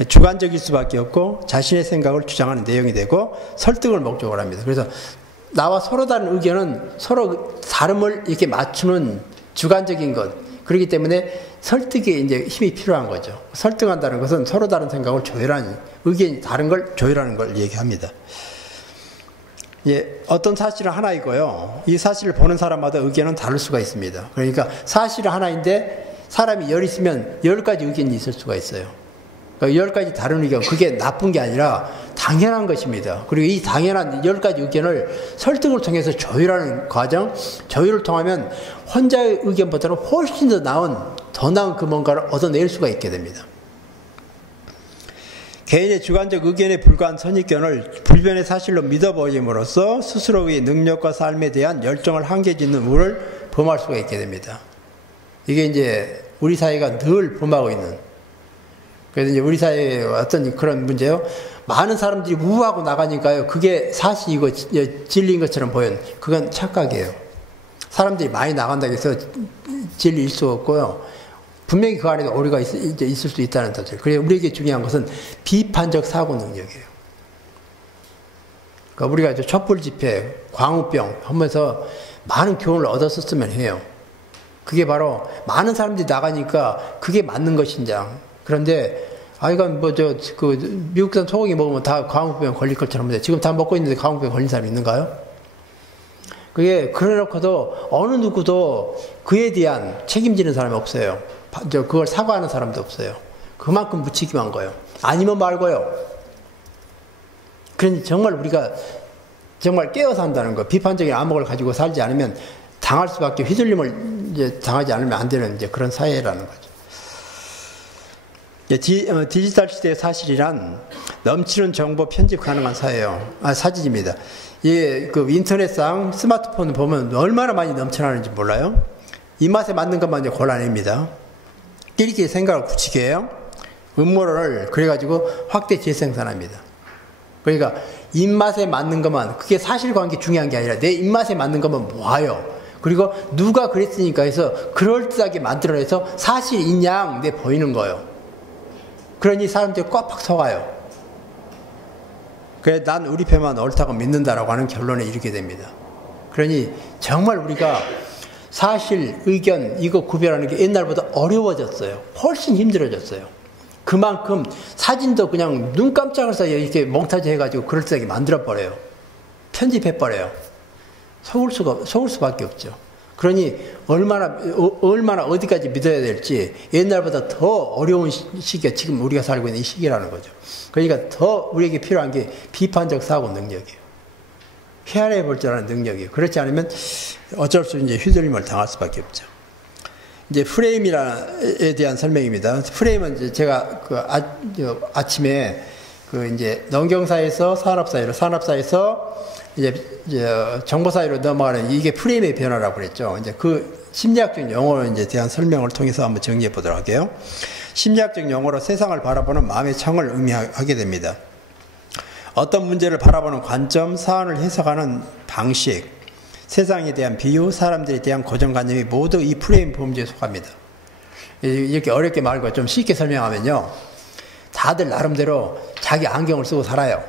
주관적일 수밖에 없고 자신의 생각을 주장하는 내용이 되고 설득을 목적으로 합니다. 그래서 나와 서로 다른 의견은 서로 다름을 이렇게 맞추는 주관적인 것. 그렇기 때문에 설득에 이제 힘이 필요한 거죠. 설득한다는 것은 서로 다른 생각을 조율하는, 의견이 다른 걸 조율하는 걸 얘기합니다. 예, 어떤 사실은 하나이고요. 이 사실을 보는 사람마다 의견은 다를 수가 있습니다. 그러니까 사실은 하나인데 사람이 10 있으면 10가지 의견이 있을 수가 있어요. 그러니까 10가지 다른 의견, 그게 나쁜 게 아니라 당연한 것입니다. 그리고 이 당연한 10가지 의견을 설득을 통해서 조율하는 과정, 조율을 통하면 혼자의 의견보다는 훨씬 더 나은 그 뭔가를 얻어낼 수가 있게 됩니다. 개인의 주관적 의견에 불과한 선입견을 불변의 사실로 믿어버림으로써 스스로의 능력과 삶에 대한 열정을 한계짓는 우를 범할 수가 있게 됩니다. 이게 이제 우리 사회가 늘 범하고 있는, 그래서 이제 우리 사회의 어떤 그런 문제요. 많은 사람들이 우하고 나가니까요. 그게 사실이고 진리인 것처럼 보여요. 그건 착각이에요. 사람들이 많이 나간다고 해서 진리일 수 없고요. 분명히 그 안에도 오류가 있을 수 있다는 사실. 그래서 우리에게 중요한 것은 비판적 사고 능력이에요. 그러니까 우리가 촛불 집회, 광우병 하면서 많은 교훈을 얻었었으면 해요. 그게 바로 많은 사람들이 나가니까 그게 맞는 것인지. 그런데 이건 미국산 소고기 먹으면 다 광우병 걸릴 것처럼 지금 다 먹고 있는데 광우병 걸린 사람이 있는가요? 그게 그래놓고도 어느 누구도 그에 대한 책임지는 사람이 없어요. 그걸 사과하는 사람도 없어요. 그만큼 무책임한 거예요. 아니면 말고요. 그러니 정말 우리가 정말 깨어서 한다는 거. 비판적인 암흑을 가지고 살지 않으면 당할 수밖에, 휘둘림을 이제 당하지 않으면 안 되는 이제 그런 사회라는 거죠. 디지털 시대의 사실이란 넘치는 정보 편집 가능한 사회예요. 사진입니다. 그 인터넷상 스마트폰 보면 얼마나 많이 넘쳐나는지 몰라요? 입맛에 맞는 것만 이제 골라냅니다. 끼리끼리 생각을 굳히게 해요. 음모론을 그래가지고 확대 재생산합니다. 그러니까 입맛에 맞는 것만, 그게 사실관계 중요한 게 아니라 내 입맛에 맞는 것만 모아요. 그리고 누가 그랬으니까 해서 그럴듯하게 만들어내서 사실인 양 내 보이는 거예요. 그러니 사람들이 꽉팍 속아요. 그래, 난 우리 편만 옳다고 믿는다라고 하는 결론에 이르게 됩니다. 그러니 정말 우리가 사실, 의견 이거 구별하는 게 옛날보다 어려워졌어요. 훨씬 힘들어졌어요. 그만큼 사진도 그냥 눈 깜짝을 사이에 이렇게 몽타주 해가지고 그럴듯하게 만들어버려요. 편집해버려요. 속을 수밖에 없죠. 그러니 얼마나 어디까지 믿어야 될지 옛날보다 더 어려운 시기가 지금 우리가 살고 있는 이 시기라는 거죠. 그러니까 더 우리에게 필요한 게 비판적 사고 능력이에요. 헤아려 볼 줄 아는 능력이에요. 그렇지 않으면 어쩔 수 없이 휘둘림을 당할 수밖에 없죠. 이제 프레임에 대한 설명입니다. 프레임은 이제 제가 아침에 이제 농경사에서 산업사회로, 산업사에서 이제 정보사회로 넘어가는 이게 프레임의 변화라고 그랬죠. 이제 그 심리학적 용어에 대한 설명을 통해서 한번 정리해 보도록 할게요. 심리학적 용어로 세상을 바라보는 마음의 창을 의미하게 됩니다. 어떤 문제를 바라보는 관점, 사안을 해석하는 방식, 세상에 대한 비유, 사람들에 대한 고정관념이 모두 이 프레임 범주에 속합니다. 이렇게 어렵게 말고 좀 쉽게 설명하면요. 다들 나름대로 자기 안경을 쓰고 살아요.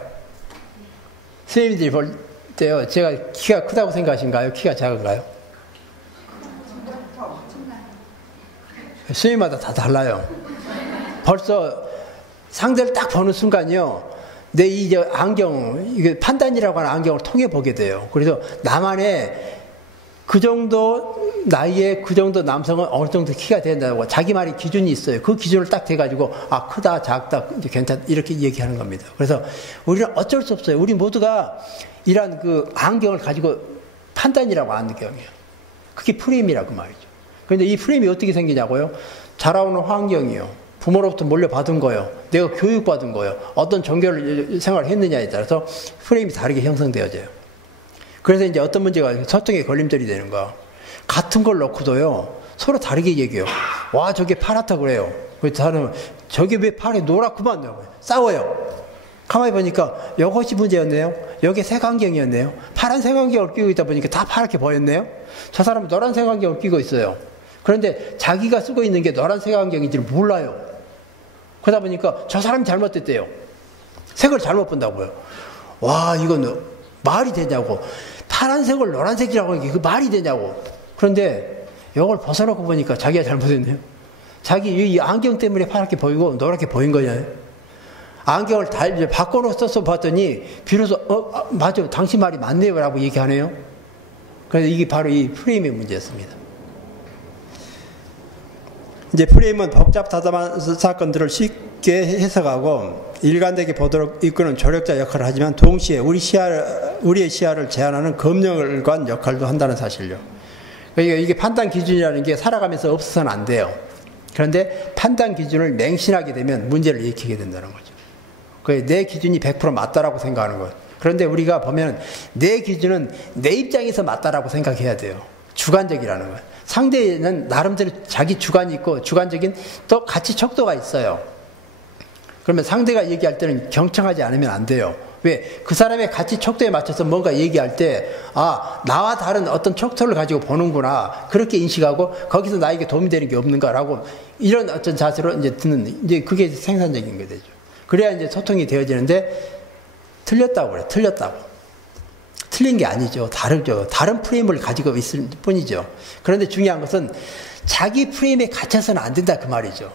선생님들이 볼 때요, 제가 키가 크다고 생각하신가요? 키가 작은가요? 선생님마다 다 달라요. 벌써 상대를 딱 보는 순간이요. 내 이 안경, 이게 판단이라고 하는 안경을 통해 보게 돼요. 그래서 나만의 그 정도 나이에 그 정도 남성은 어느 정도 키가 된다고 자기만의 기준이 있어요. 그 기준을 딱 대가지고 크다, 작다, 괜찮다 이렇게 얘기하는 겁니다. 그래서 우리는 어쩔 수 없어요. 우리 모두가 이런 그 안경을 가지고 판단이라고 하는 경우예요. 그게 프레임이라고 말이죠. 그런데 이 프레임이 어떻게 생기냐고요? 자라오는 환경이요. 부모로부터 물려받은 거요. 내가 교육받은 거요. 어떤 종교 생활을 했느냐에 따라서 프레임이 다르게 형성되어져요. 그래서 이제 어떤 문제가 소통의 걸림돌이 되는 거야. 같은 걸 놓고도요, 서로 다르게 얘기해요. 와, 저게 파랗다 그래요. 그래서 사람은 저게 왜 파랗게 노랗구만. 싸워요. 가만히 보니까 이것이 문제였네요. 여기 색안경이었네요. 파란 색안경을 끼고 있다 보니까 다 파랗게 보였네요. 저 사람은 노란 색안경을 끼고 있어요. 그런데 자기가 쓰고 있는 게 노란 색안경인지를 몰라요. 그러다 보니까 저 사람이 잘못됐대요. 색을 잘못 본다고요. 와, 이건 말이 되냐고. 파란색을 노란색이라고 하는 게 그 말이 되냐고. 그런데 이걸 벗어놓고 보니까 자기가 잘못했네요. 자기 이 안경 때문에 파랗게 보이고 노랗게 보인 거잖아요. 안경을 바꿔서 봤더니 비로소 맞아, 당신 말이 맞네요 라고 얘기하네요. 그래서 이게 바로 이 프레임의 문제였습니다. 이제 프레임은 복잡하다만 사건들을 쉽게 해석하고 일관되게 보도록 이끄는 조력자 역할을 하지만 동시에 우리의 시야를 제한하는 검열관 역할도 한다는 사실요. 그러니까 이게 판단 기준이라는 게 살아가면서 없어서는 안 돼요. 그런데 판단 기준을 맹신하게 되면 문제를 일으키게 된다는 거죠. 내 기준이 100% 맞다라고 생각하는 거예요. 그런데 우리가 보면 내 기준은 내 입장에서 맞다라고 생각해야 돼요. 주관적이라는 거예요. 상대는 나름대로 자기 주관이 있고 주관적인 또 가치 척도가 있어요. 그러면 상대가 얘기할 때는 경청하지 않으면 안 돼요. 왜? 그 사람의 가치 척도에 맞춰서 뭔가 얘기할 때, 아, 나와 다른 어떤 척도를 가지고 보는구나. 그렇게 인식하고 거기서 나에게 도움이 되는 게 없는가라고 이런 어떤 자세로 이제 듣는, 이제 그게 생산적인 게 되죠. 그래야 이제 소통이 되어지는데 틀렸다고 그래요. 틀렸다고. 틀린 게 아니죠. 다르죠. 다른 프레임을 가지고 있을 뿐이죠. 그런데 중요한 것은 자기 프레임에 갇혀서는 안 된다 그 말이죠.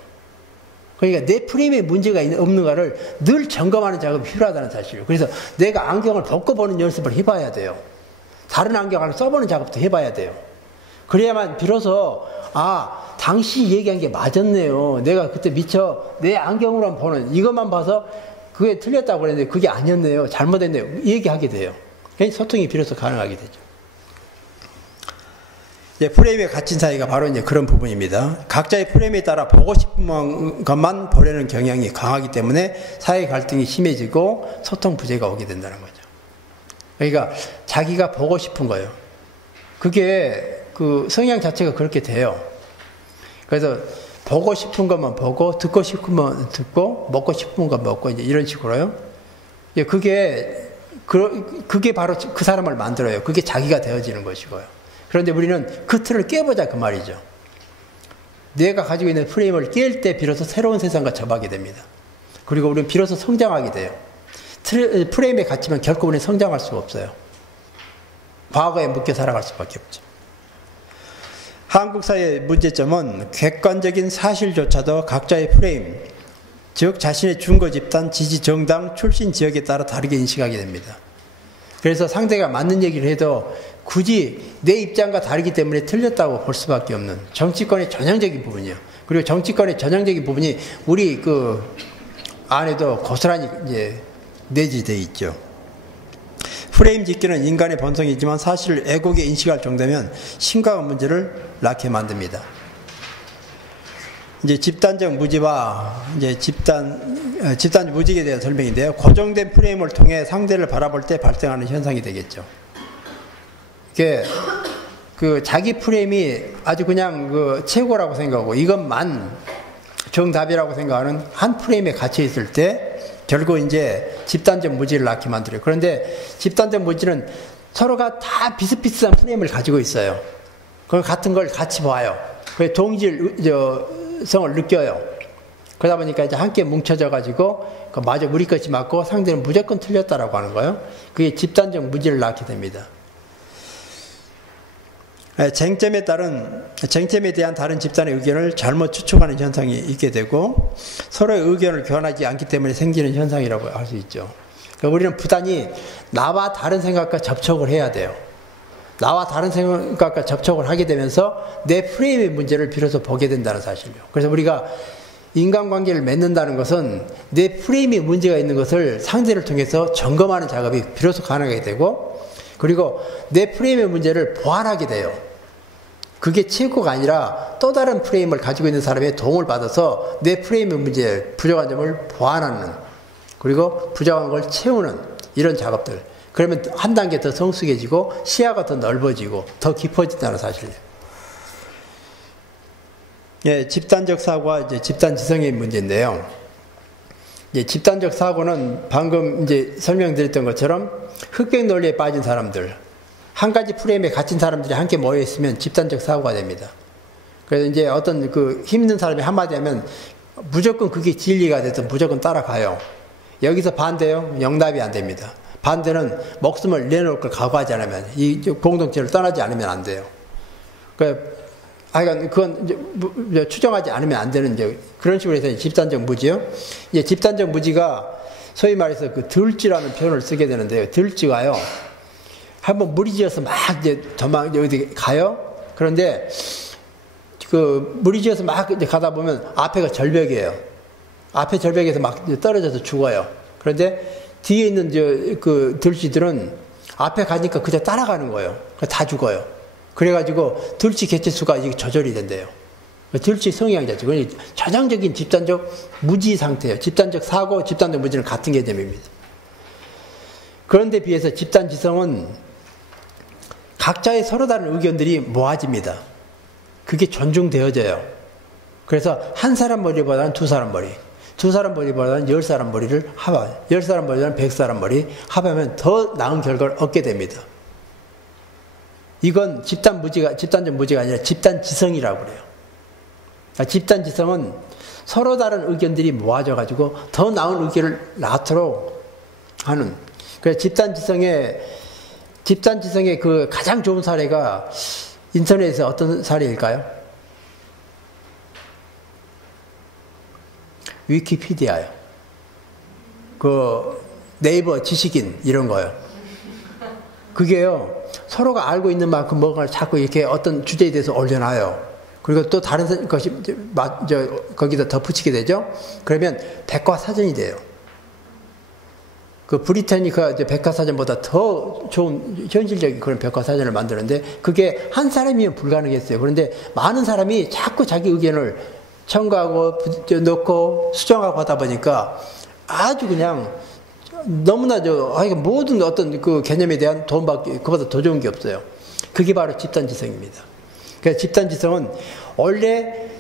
그러니까 내 프레임에 문제가 없는가를 늘 점검하는 작업이 필요하다는 사실이에요. 그래서 내가 안경을 벗고 보는 연습을 해봐야 돼요. 다른 안경을 써보는 작업도 해봐야 돼요. 그래야만 비로소 아, 당신이 얘기한 게 맞았네요. 내가 그때 미처 내 안경으로만 보는 이것만 봐서 그게 틀렸다고 그랬는데 그게 아니었네요. 잘못했네요. 얘기하게 돼요. 그러니까 소통이 비로소 가능하게 되죠. 이제 프레임에 갇힌 사이가 바로 이제 그런 부분입니다. 각자의 프레임에 따라 보고 싶은 것만 보려는 경향이 강하기 때문에 사회 갈등이 심해지고 소통 부재가 오게 된다는 거죠. 그러니까 자기가 보고 싶은 거예요. 그게 그 성향 자체가 그렇게 돼요. 그래서 보고 싶은 것만 보고 듣고 싶은 것만 듣고 먹고 싶은 것 먹고 이제 이런 식으로요. 그게 바로 그 사람을 만들어요. 그게 자기가 되어지는 것이고요. 그런데 우리는 그 틀을 깨보자 그 말이죠. 내가 가지고 있는 프레임을 깰 때 비로소 새로운 세상과 접하게 됩니다. 그리고 우리는 비로소 성장하게 돼요. 프레임에 갇히면 결코 우리는 성장할 수가 없어요. 과거에 묶여 살아갈 수밖에 없죠. 한국 사회의 문제점은 객관적인 사실조차도 각자의 프레임, 즉 자신의 준거 집단, 지지 정당, 출신 지역에 따라 다르게 인식하게 됩니다. 그래서 상대가 맞는 얘기를 해도 굳이 내 입장과 다르기 때문에 틀렸다고 볼 수밖에 없는 정치권의 전형적인 부분이에요. 그리고 정치권의 전형적인 부분이 우리 그 안에도 고스란히 이제 내재되어 있죠. 프레임 짓기는 인간의 본성이지만 사실 애국에 인식할 정도면 심각한 문제를 낳게 만듭니다. 이제 집단적 무지와 이제 집단 무직에 대한 설명인데요. 고정된 프레임을 통해 상대를 바라볼 때 발생하는 현상이 되겠죠. 이게 그 자기 프레임이 아주 그냥 그 최고라고 생각하고 이것만 정답이라고 생각하는 한 프레임에 갇혀 있을 때 결국 이제 집단적 무지를 낳게 만들어요. 그런데 집단적 무지는 서로가 다 비슷비슷한 프레임을 가지고 있어요. 그 같은 걸 같이 봐요. 그 동질성을 느껴요. 그러다 보니까 이제 함께 뭉쳐져 가지고 맞아 우리 것이 맞고 상대는 무조건 틀렸다라고 하는 거예요. 그게 집단적 무지를 낳게 됩니다. 쟁점에 대한 다른 집단의 의견을 잘못 추측하는 현상이 있게 되고 서로의 의견을 교환하지 않기 때문에 생기는 현상이라고 할 수 있죠. 그러니까 우리는 부단히 나와 다른 생각과 접촉을 해야 돼요. 나와 다른 생각과 접촉을 하게 되면서 내 프레임의 문제를 비로소 보게 된다는 사실이에요. 그래서 우리가 인간관계를 맺는다는 것은 내 프레임에 문제가 있는 것을 상대를 통해서 점검하는 작업이 비로소 가능하게 되고 그리고 내 프레임의 문제를 보완하게 돼요. 그게 최고가 아니라 또 다른 프레임을 가지고 있는 사람의 도움을 받아서 내 프레임의 문제, 부족한 점을 보완하는, 그리고 부족한 걸 채우는 이런 작업들. 그러면 한 단계 더 성숙해지고 시야가 더 넓어지고 더 깊어진다는 사실이에요. 예, 집단적 사고와 이제 집단 지성의 문제인데요. 이제 집단적 사고는 방금 이제 설명드렸던 것처럼 흑백 논리에 빠진 사람들, 한 가지 프레임에 갇힌 사람들이 함께 모여 있으면 집단적 사고가 됩니다. 그래서 이제 어떤 그 힘있는 사람이 한마디 하면 무조건 그게 진리가 됐든 무조건 따라가요. 여기서 반대요? 영답이 안 됩니다. 반대는 목숨을 내놓을 걸 각오하지 않으면, 이 공동체를 떠나지 않으면 안 돼요. 그건 이제 추정하지 않으면 안 되는 이제 그런 식으로 해서 집단적 무지요. 이제 집단적 무지가 소위 말해서 그 들쥐라는 표현을 쓰게 되는데요. 들쥐가요, 한번 무리지어서 막 이제 어디 가요. 그런데 그 무리지어서 막 이제 가다 보면 앞에가 절벽이에요. 앞에 절벽에서 막 떨어져서 죽어요. 그런데 뒤에 있는 그 들쥐들은 앞에 가니까 그냥 따라가는 거예요. 다 죽어요. 그래가지고 들쥐 개체수가 이게 조절이 된대요. 들쥐 성향 자체. 그러니까 전형적인 집단적 무지 상태예요. 집단적 사고, 집단적 무지는 같은 개념입니다. 그런데 비해서 집단 지성은 각자의 서로 다른 의견들이 모아집니다. 그게 존중되어져요. 그래서 한 사람 머리보다는 두 사람 머리, 두 사람 머리보다는 10사람 머리를 합하, 10사람 머리보다는 100사람 머리 합하면 더 나은 결과를 얻게 됩니다. 이건 집단적 무지가 아니라 집단 지성이라고 그래요. 그러니까 집단 지성은 서로 다른 의견들이 모아져가지고 더 나은 의견을 낳도록 하는. 그래서 집단 지성의 그 가장 좋은 사례가 인터넷에서 어떤 사례일까요? 위키피디아요. 그 네이버 지식인 이런 거요. 그게요, 서로가 알고 있는 만큼 뭔가를 자꾸 이렇게 어떤 주제에 대해서 올려놔요. 그리고 또 다른 것이 거기다 덧붙이게 되죠. 그러면 백과사전이 돼요. 그 브리타니카 백과사전보다 더 좋은 현실적인 그런 백과사전을 만드는데, 그게 한 사람이면 불가능했어요. 그런데 많은 사람이 자꾸 자기 의견을 첨가하고 넣고 수정하고 하다 보니까 아주 그냥 너무나 모든 어떤 그 개념에 대한 도움받기, 그보다 더 좋은 게 없어요. 그게 바로 집단지성입니다. 그래서 집단지성은 원래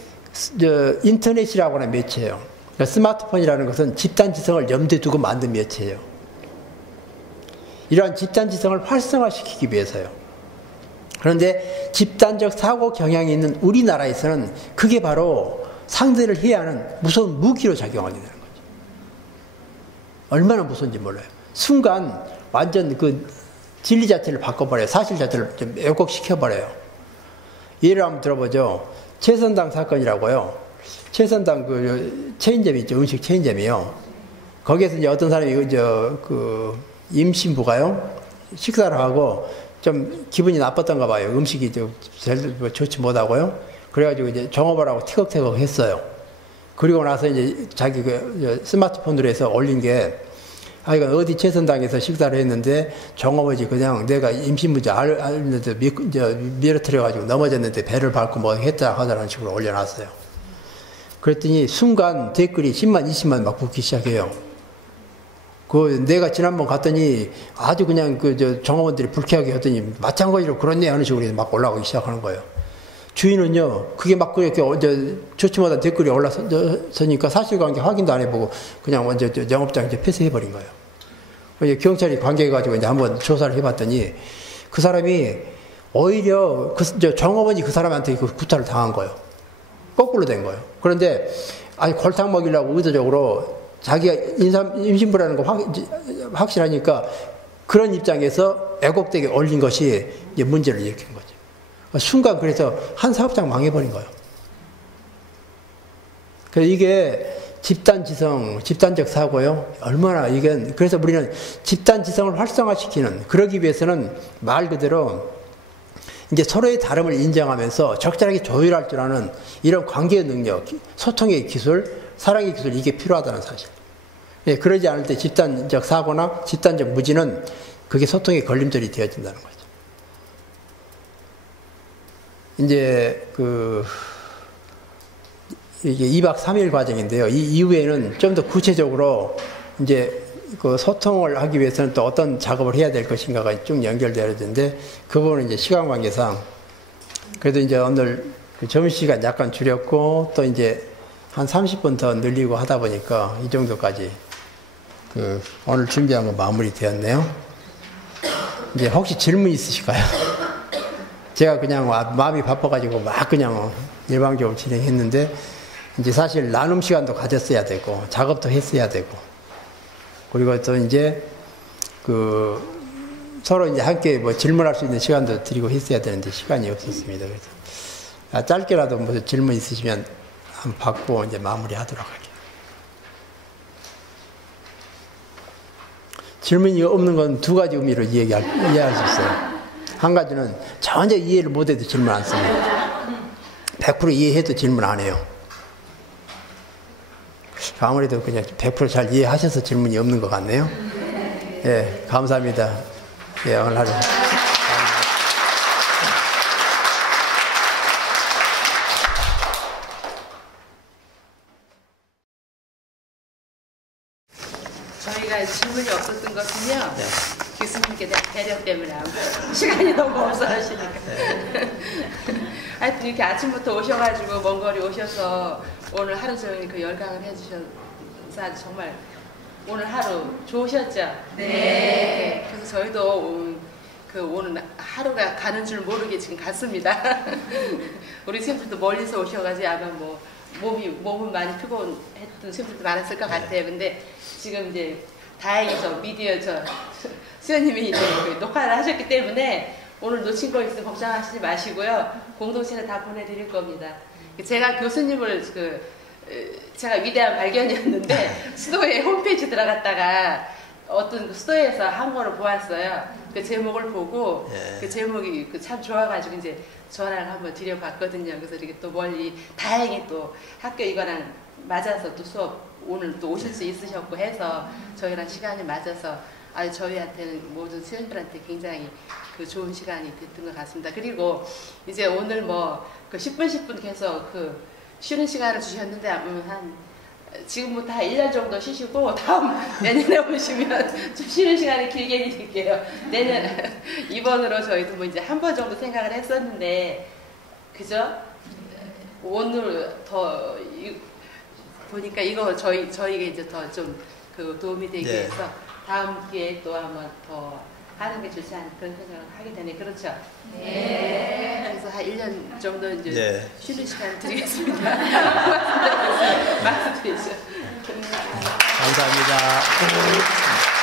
인터넷이라고 하는 매체예요. 그러니까 스마트폰이라는 것은 집단지성을 염두에 두고 만든 매체예요. 이러한 집단지성을 활성화시키기 위해서요. 그런데 집단적 사고 경향이 있는 우리나라에서는 그게 바로 상대를 해야 하는 무서운 무기로 작용하게 되는 거죠. 얼마나 무서운지 몰라요. 순간 완전 그 진리 자체를 바꿔버려요. 사실 자체를 좀 왜곡시켜버려요. 예를 한번 들어보죠. 최선당 사건이라고요. 최선당 그 체인점이 있죠. 음식 체인점이요. 거기에서 이제 어떤 사람이 그 임신부가요, 식사를 하고 좀 기분이 나빴던가 봐요. 음식이 좀 좋지 못하고요. 그래가지고 이제 종업을 하고 티격태격 했어요. 그리고 나서 이제 자기 그 스마트폰으로 해서 올린 게, 이건 어디 최선당에서 식사를 했는데 종업원이 그냥 내가 임신부인지 알는데 밀어뜨려가지고 넘어졌는데 배를 밟고 뭐 했다 하다라는 식으로 올려놨어요. 그랬더니 순간 댓글이 10만, 20만 막 붙기 시작해요. 내가 지난번 갔더니 아주 그냥 종업원들이 불쾌하게 했더니 마찬가지로 그렇네 하는 식으로 막 올라오기 시작하는 거예요. 주인은요, 그게 막 그렇게 좋지 못한 댓글이 올라서니까 사실관계 확인도 안 해보고 그냥 먼저 영업장 이제 폐쇄해버린 거예요. 경찰이 관계해가지고 이제 한번 조사를 해봤더니 그 사람이 오히려 종업원이 그 사람한테 그 구타를 당한 거예요. 거꾸로 된 거예요. 그런데 골탕 먹이려고 의도적으로 자기가 임신부라는 거 확실하니까 그런 입장에서 왜곡되게 올린 것이 이제 문제를 일으킨 거죠. 순간 그래서 한 사업장 망해버린 거예요. 그래서 이게 집단지성, 집단적 사고요. 얼마나 그래서 우리는 집단지성을 활성화시키는, 그러기 위해서는 말 그대로 이제 서로의 다름을 인정하면서 적절하게 조율할 줄 아는 이런 관계의 능력, 소통의 기술, 사랑의 기술, 이게 필요하다는 사실. 예, 그러지 않을 때 집단적 사고나 집단적 무지는 그게 소통의 걸림돌이 되어진다는 거죠. 이제 이게 2박 3일 과정인데요. 이 이후에는 좀 더 구체적으로 이제 그 소통을 하기 위해서는 또 어떤 작업을 해야 될 것인가가 쭉 연결되어야 되는데, 그 부분은 이제 시간 관계상 그래도 이제 오늘 그 점심시간 약간 줄였고 또 이제 한 30분 더 늘리고 하다 보니까 이 정도까지 오늘 준비한 거 마무리 되었네요. 이제 혹시 질문 있으실까요? 제가 그냥 마음이 바빠가지고 막 그냥 일방적으로 진행했는데, 이제 사실 나눔 시간도 가졌어야 되고 작업도 했어야 되고, 그리고 또 이제 서로 이제 함께 뭐 질문할 수 있는 시간도 드리고 했어야 되는데 시간이 없었습니다. 그래서 짧게라도 무슨 질문 있으시면 한번 받고 이제 마무리하도록 할게요. 질문이 없는 건 두 가지 의미로 이해할 수 있어요. 한 가지는 전혀 이해를 못해도 질문 안 씁니다. 100% 이해해도 질문 안 해요. 아무래도 그냥 100% 잘 이해하셔서 질문이 없는 것 같네요. 예, 감사합니다. 예, 오늘 하루. 저희가 질문이 없었던 것은요, 교수님께 배려 때문에 아무튼 시간이 너무 없어 하시니까. 하여튼 이렇게 아침부터 오셔가지고 먼 거리 오셔서 오늘 하루 종일 그 열강을 해주셔서 아주 정말 오늘 하루 좋으셨죠? 네. 그래서 저희도 오늘 하루가 가는 줄 모르게 지금 갔습니다. 우리 쌤들도 멀리서 오셔가지고 아마 뭐 몸은 많이 피곤했던 쌤들도 많았을 것 같아요. 근데 지금 이제 다행히 미디어 수연님이 이제 녹화를 하셨기 때문에 오늘 놓친 거 있으면 걱정하시지 마시고요. 공동체는 다 보내드릴 겁니다. 제가 교수님을 제가 위대한 발견이었는데 수도회 홈페이지 들어갔다가 어떤 수도회에서 한 거를 보았어요. 그 제목을 보고 그 제목이 참 좋아가지고 이제 전화를 한번 드려봤거든요. 그래서 이렇게 또 멀리 다행히 또 학교 이거랑 맞아서 또 수업 오늘 또 오실 수 있으셨고 해서 저희랑 시간이 맞아서 저희한테는 모든 수연들한테 굉장히 좋은 시간이 됐던 것 같습니다. 그리고 이제 오늘 그 10분 계속 쉬는 시간을 주셨는데 지금부터 한 1년 정도 쉬시고 다음 내년에 오시면 좀 쉬는 시간을 길게 드릴게요. 이번으로 저희도 이제 한 번 정도 생각을 했었는데, 그죠? 오늘 더 보니까 이거 저희가 이제 더 좀 도움이 되기 위해서 다음 기회에 또 한번 더 하는 게 좋지 않을까 그런 생각을 하게 되네. 그렇죠? 네. 그래서 한 1년 정도 이제 쉬는 시간을 드리겠습니다. 고맙습니다. 말씀드리죠. 감사합니다.